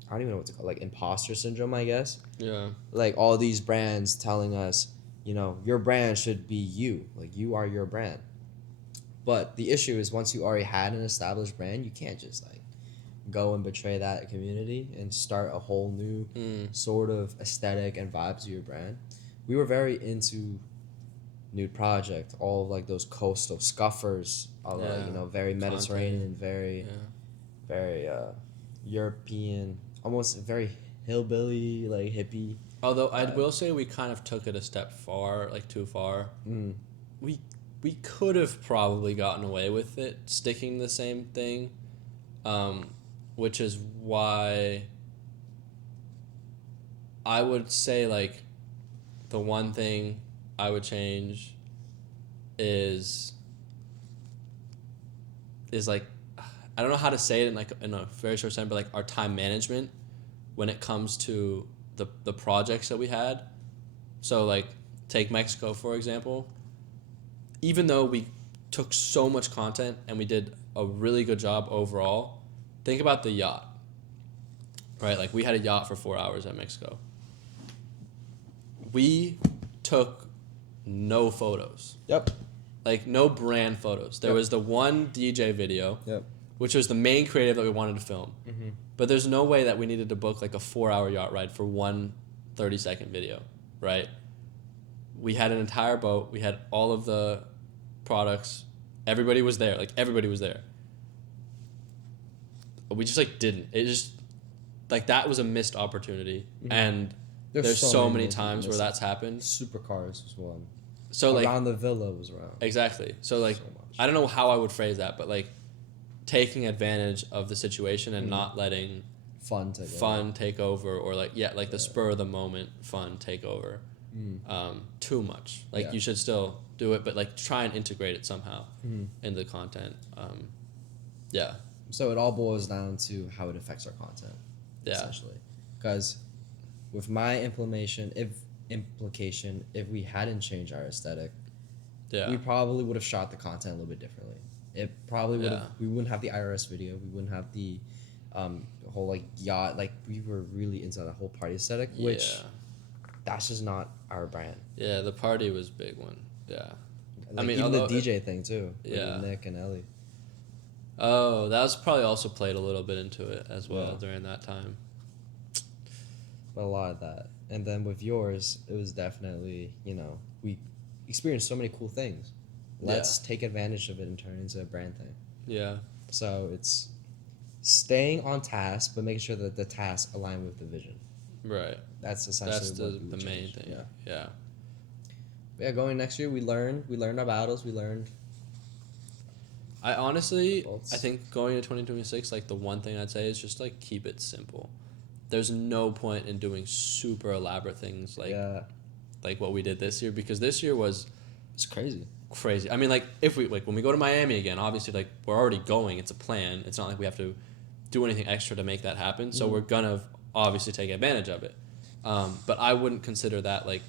I don't even know what to call it, like imposter syndrome, I guess. Yeah. Like all these brands telling us, you know, your brand should be you. Like you are your brand. But the issue is once you already had an established brand, you can't just like go and betray that community and start a whole new sort of aesthetic and vibe to your brand. We were very into Nude Project, all of like those coastal scuffers, all you know, very Mediterranean, very European, almost very hillbilly, like hippie. Although I will say we kind of took it a step far, like too far. We could have probably gotten away with it sticking the same thing, which is why I would say like the one thing I would change is like, I don't know how to say it in a very short sentence, but like our time management when it comes to the projects that we had. So like take Mexico for example. Even though we took so much content and we did a really good job overall, think about the yacht. Right? Like we had a yacht for 4 hours at Mexico. We took no photos. Yep. Like no brand photos. There was the one DJ video. Yep. Which was the main creative that we wanted to film. But there's no way that we needed to book like a 4-hour yacht ride for one 30-second video, right? We had an entire boat. We had all of the products. Everybody was there. Like everybody was there. But we just like didn't. It just like that was a missed opportunity. And there's so many times where that's happened. Supercars was one. So like around the villa was around. Exactly. So like I don't know how I would phrase that, but like taking advantage of the situation and not letting fun take over or like the spur of the moment fun take over too much. Like you should still do it, but like try and integrate it somehow into the content. So it all boils down to how it affects our content. Essentially, because with my implication, if we hadn't changed our aesthetic, we probably would have shot the content a little bit differently. It probably would have. We wouldn't have the IRS video. We wouldn't have the whole like yacht. Like we were really into that whole party aesthetic, which that's just not our brand. Yeah, the party was a big one. Yeah, like, I mean, even the DJ thing too. Yeah, Nick and Ellie. Oh, that was probably also played a little bit into it as well during that time. But a lot of that, and then with yours, it was definitely we experienced so many cool things. Let's take advantage of it and turn it into a brand thing. Yeah. So it's staying on task, but making sure that the tasks align with the vision. Right. That's essentially the main thing. Yeah. Yeah. Going next year, we learned our battles. We learned. I think going into 2026, like the one thing I'd say is just like keep it simple. There's no point in doing super elaborate things like what we did this year, because this year it's crazy. I mean, like if we when we go to Miami again, obviously like we're already going. It's a plan. It's not like we have to do anything extra to make that happen. So we're gonna obviously take advantage of it. But I wouldn't consider that like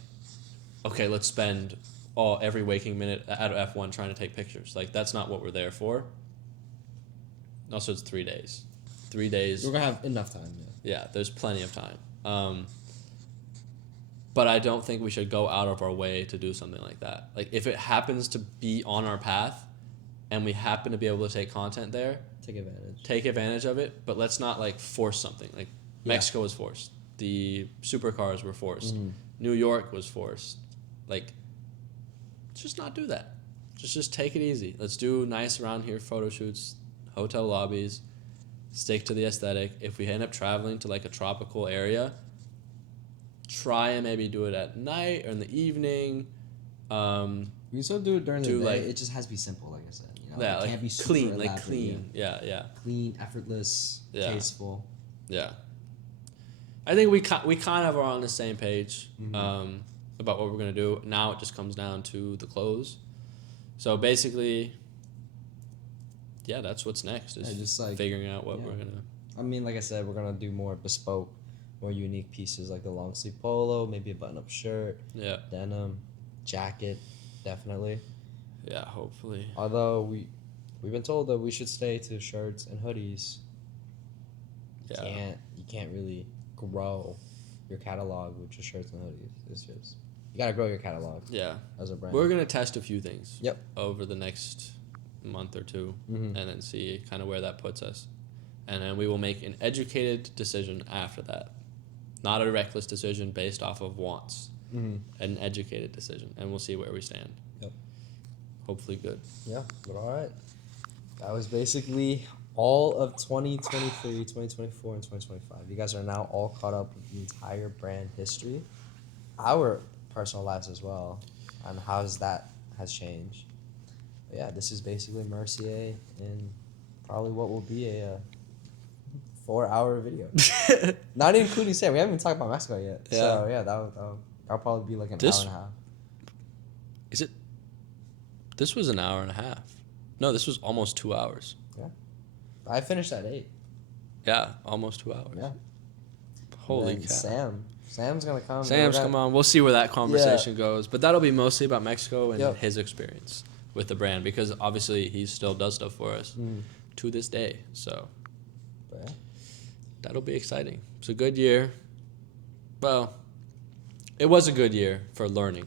okay, let's spend every waking minute out of F1 trying to take pictures. Like, that's not what we're there for. Also, it's 3 days. 3 days. We're gonna have enough time. Yeah, there's plenty of time. But I don't think we should go out of our way to do something like that. Like, if it happens to be on our path and we happen to be able to take content there, take advantage of it, but let's not, like, force something. Like, Mexico was forced. The supercars were forced. New York was forced. Like, just not do that. Just take it easy. Let's do nice around here photo shoots, hotel lobbies, stick to the aesthetic. If we end up traveling to, like, a tropical area, try and maybe do it at night or in the evening. We can still do it during the day. Like, it just has to be simple, like I said. You know, yeah, it like can't be super clean, elaborate, like clean. Yeah. Clean, effortless, tasteful. Yeah. I think we kind of are on the same page about what we're gonna do. Now it just comes down to the clothes. So basically, yeah, that's what's next. Is just like figuring out what we're gonna. I mean, like I said, we're gonna do more bespoke, more unique pieces like the long sleeve polo, maybe a button up shirt, denim, jacket, definitely. Yeah, hopefully. Although we've been told that we should stay to shirts and hoodies. Yeah. You can't really grow your catalog with just shirts and hoodies. It's just you gotta grow your catalog. Yeah. As a brand. We're gonna test a few things. Yep. Over the next month or two, and then see kind of where that puts us, and then we will make an educated decision after that, not a reckless decision based off of wants. An educated decision, and we'll see where we stand. Yep. Hopefully good. Yeah, but all right. That was basically all of 2023, 2024, and 2025. You guys are now all caught up with the entire brand history, our personal lives as well, and how that has changed. But yeah, this is basically Merciae in probably what will be a 4-hour video. Not including Sam. We haven't even talked about Mexico yet. Yeah. So yeah, that'll probably be like an hour and a half. Is it? This was an hour and a half. No, this was almost 2 hours. Yeah. I finished at 8. Yeah, almost 2 hours. Yeah. Holy And cow. Sam's gonna come. Sam's come on. We'll see where that conversation goes. But that'll be mostly about Mexico and his experience with the brand, because obviously he still does stuff for us to this day. So that'll be exciting. It's a good year. Well, it was a good year for learning.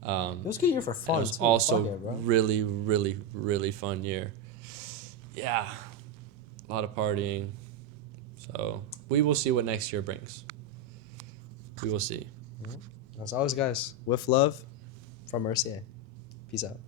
It was a good year for fun. It was too. also Fuck it, bro. really, really, really fun year. Yeah, a lot of partying. So we will see what next year brings. We will see. As always, guys, with love from Merciae. Peace out.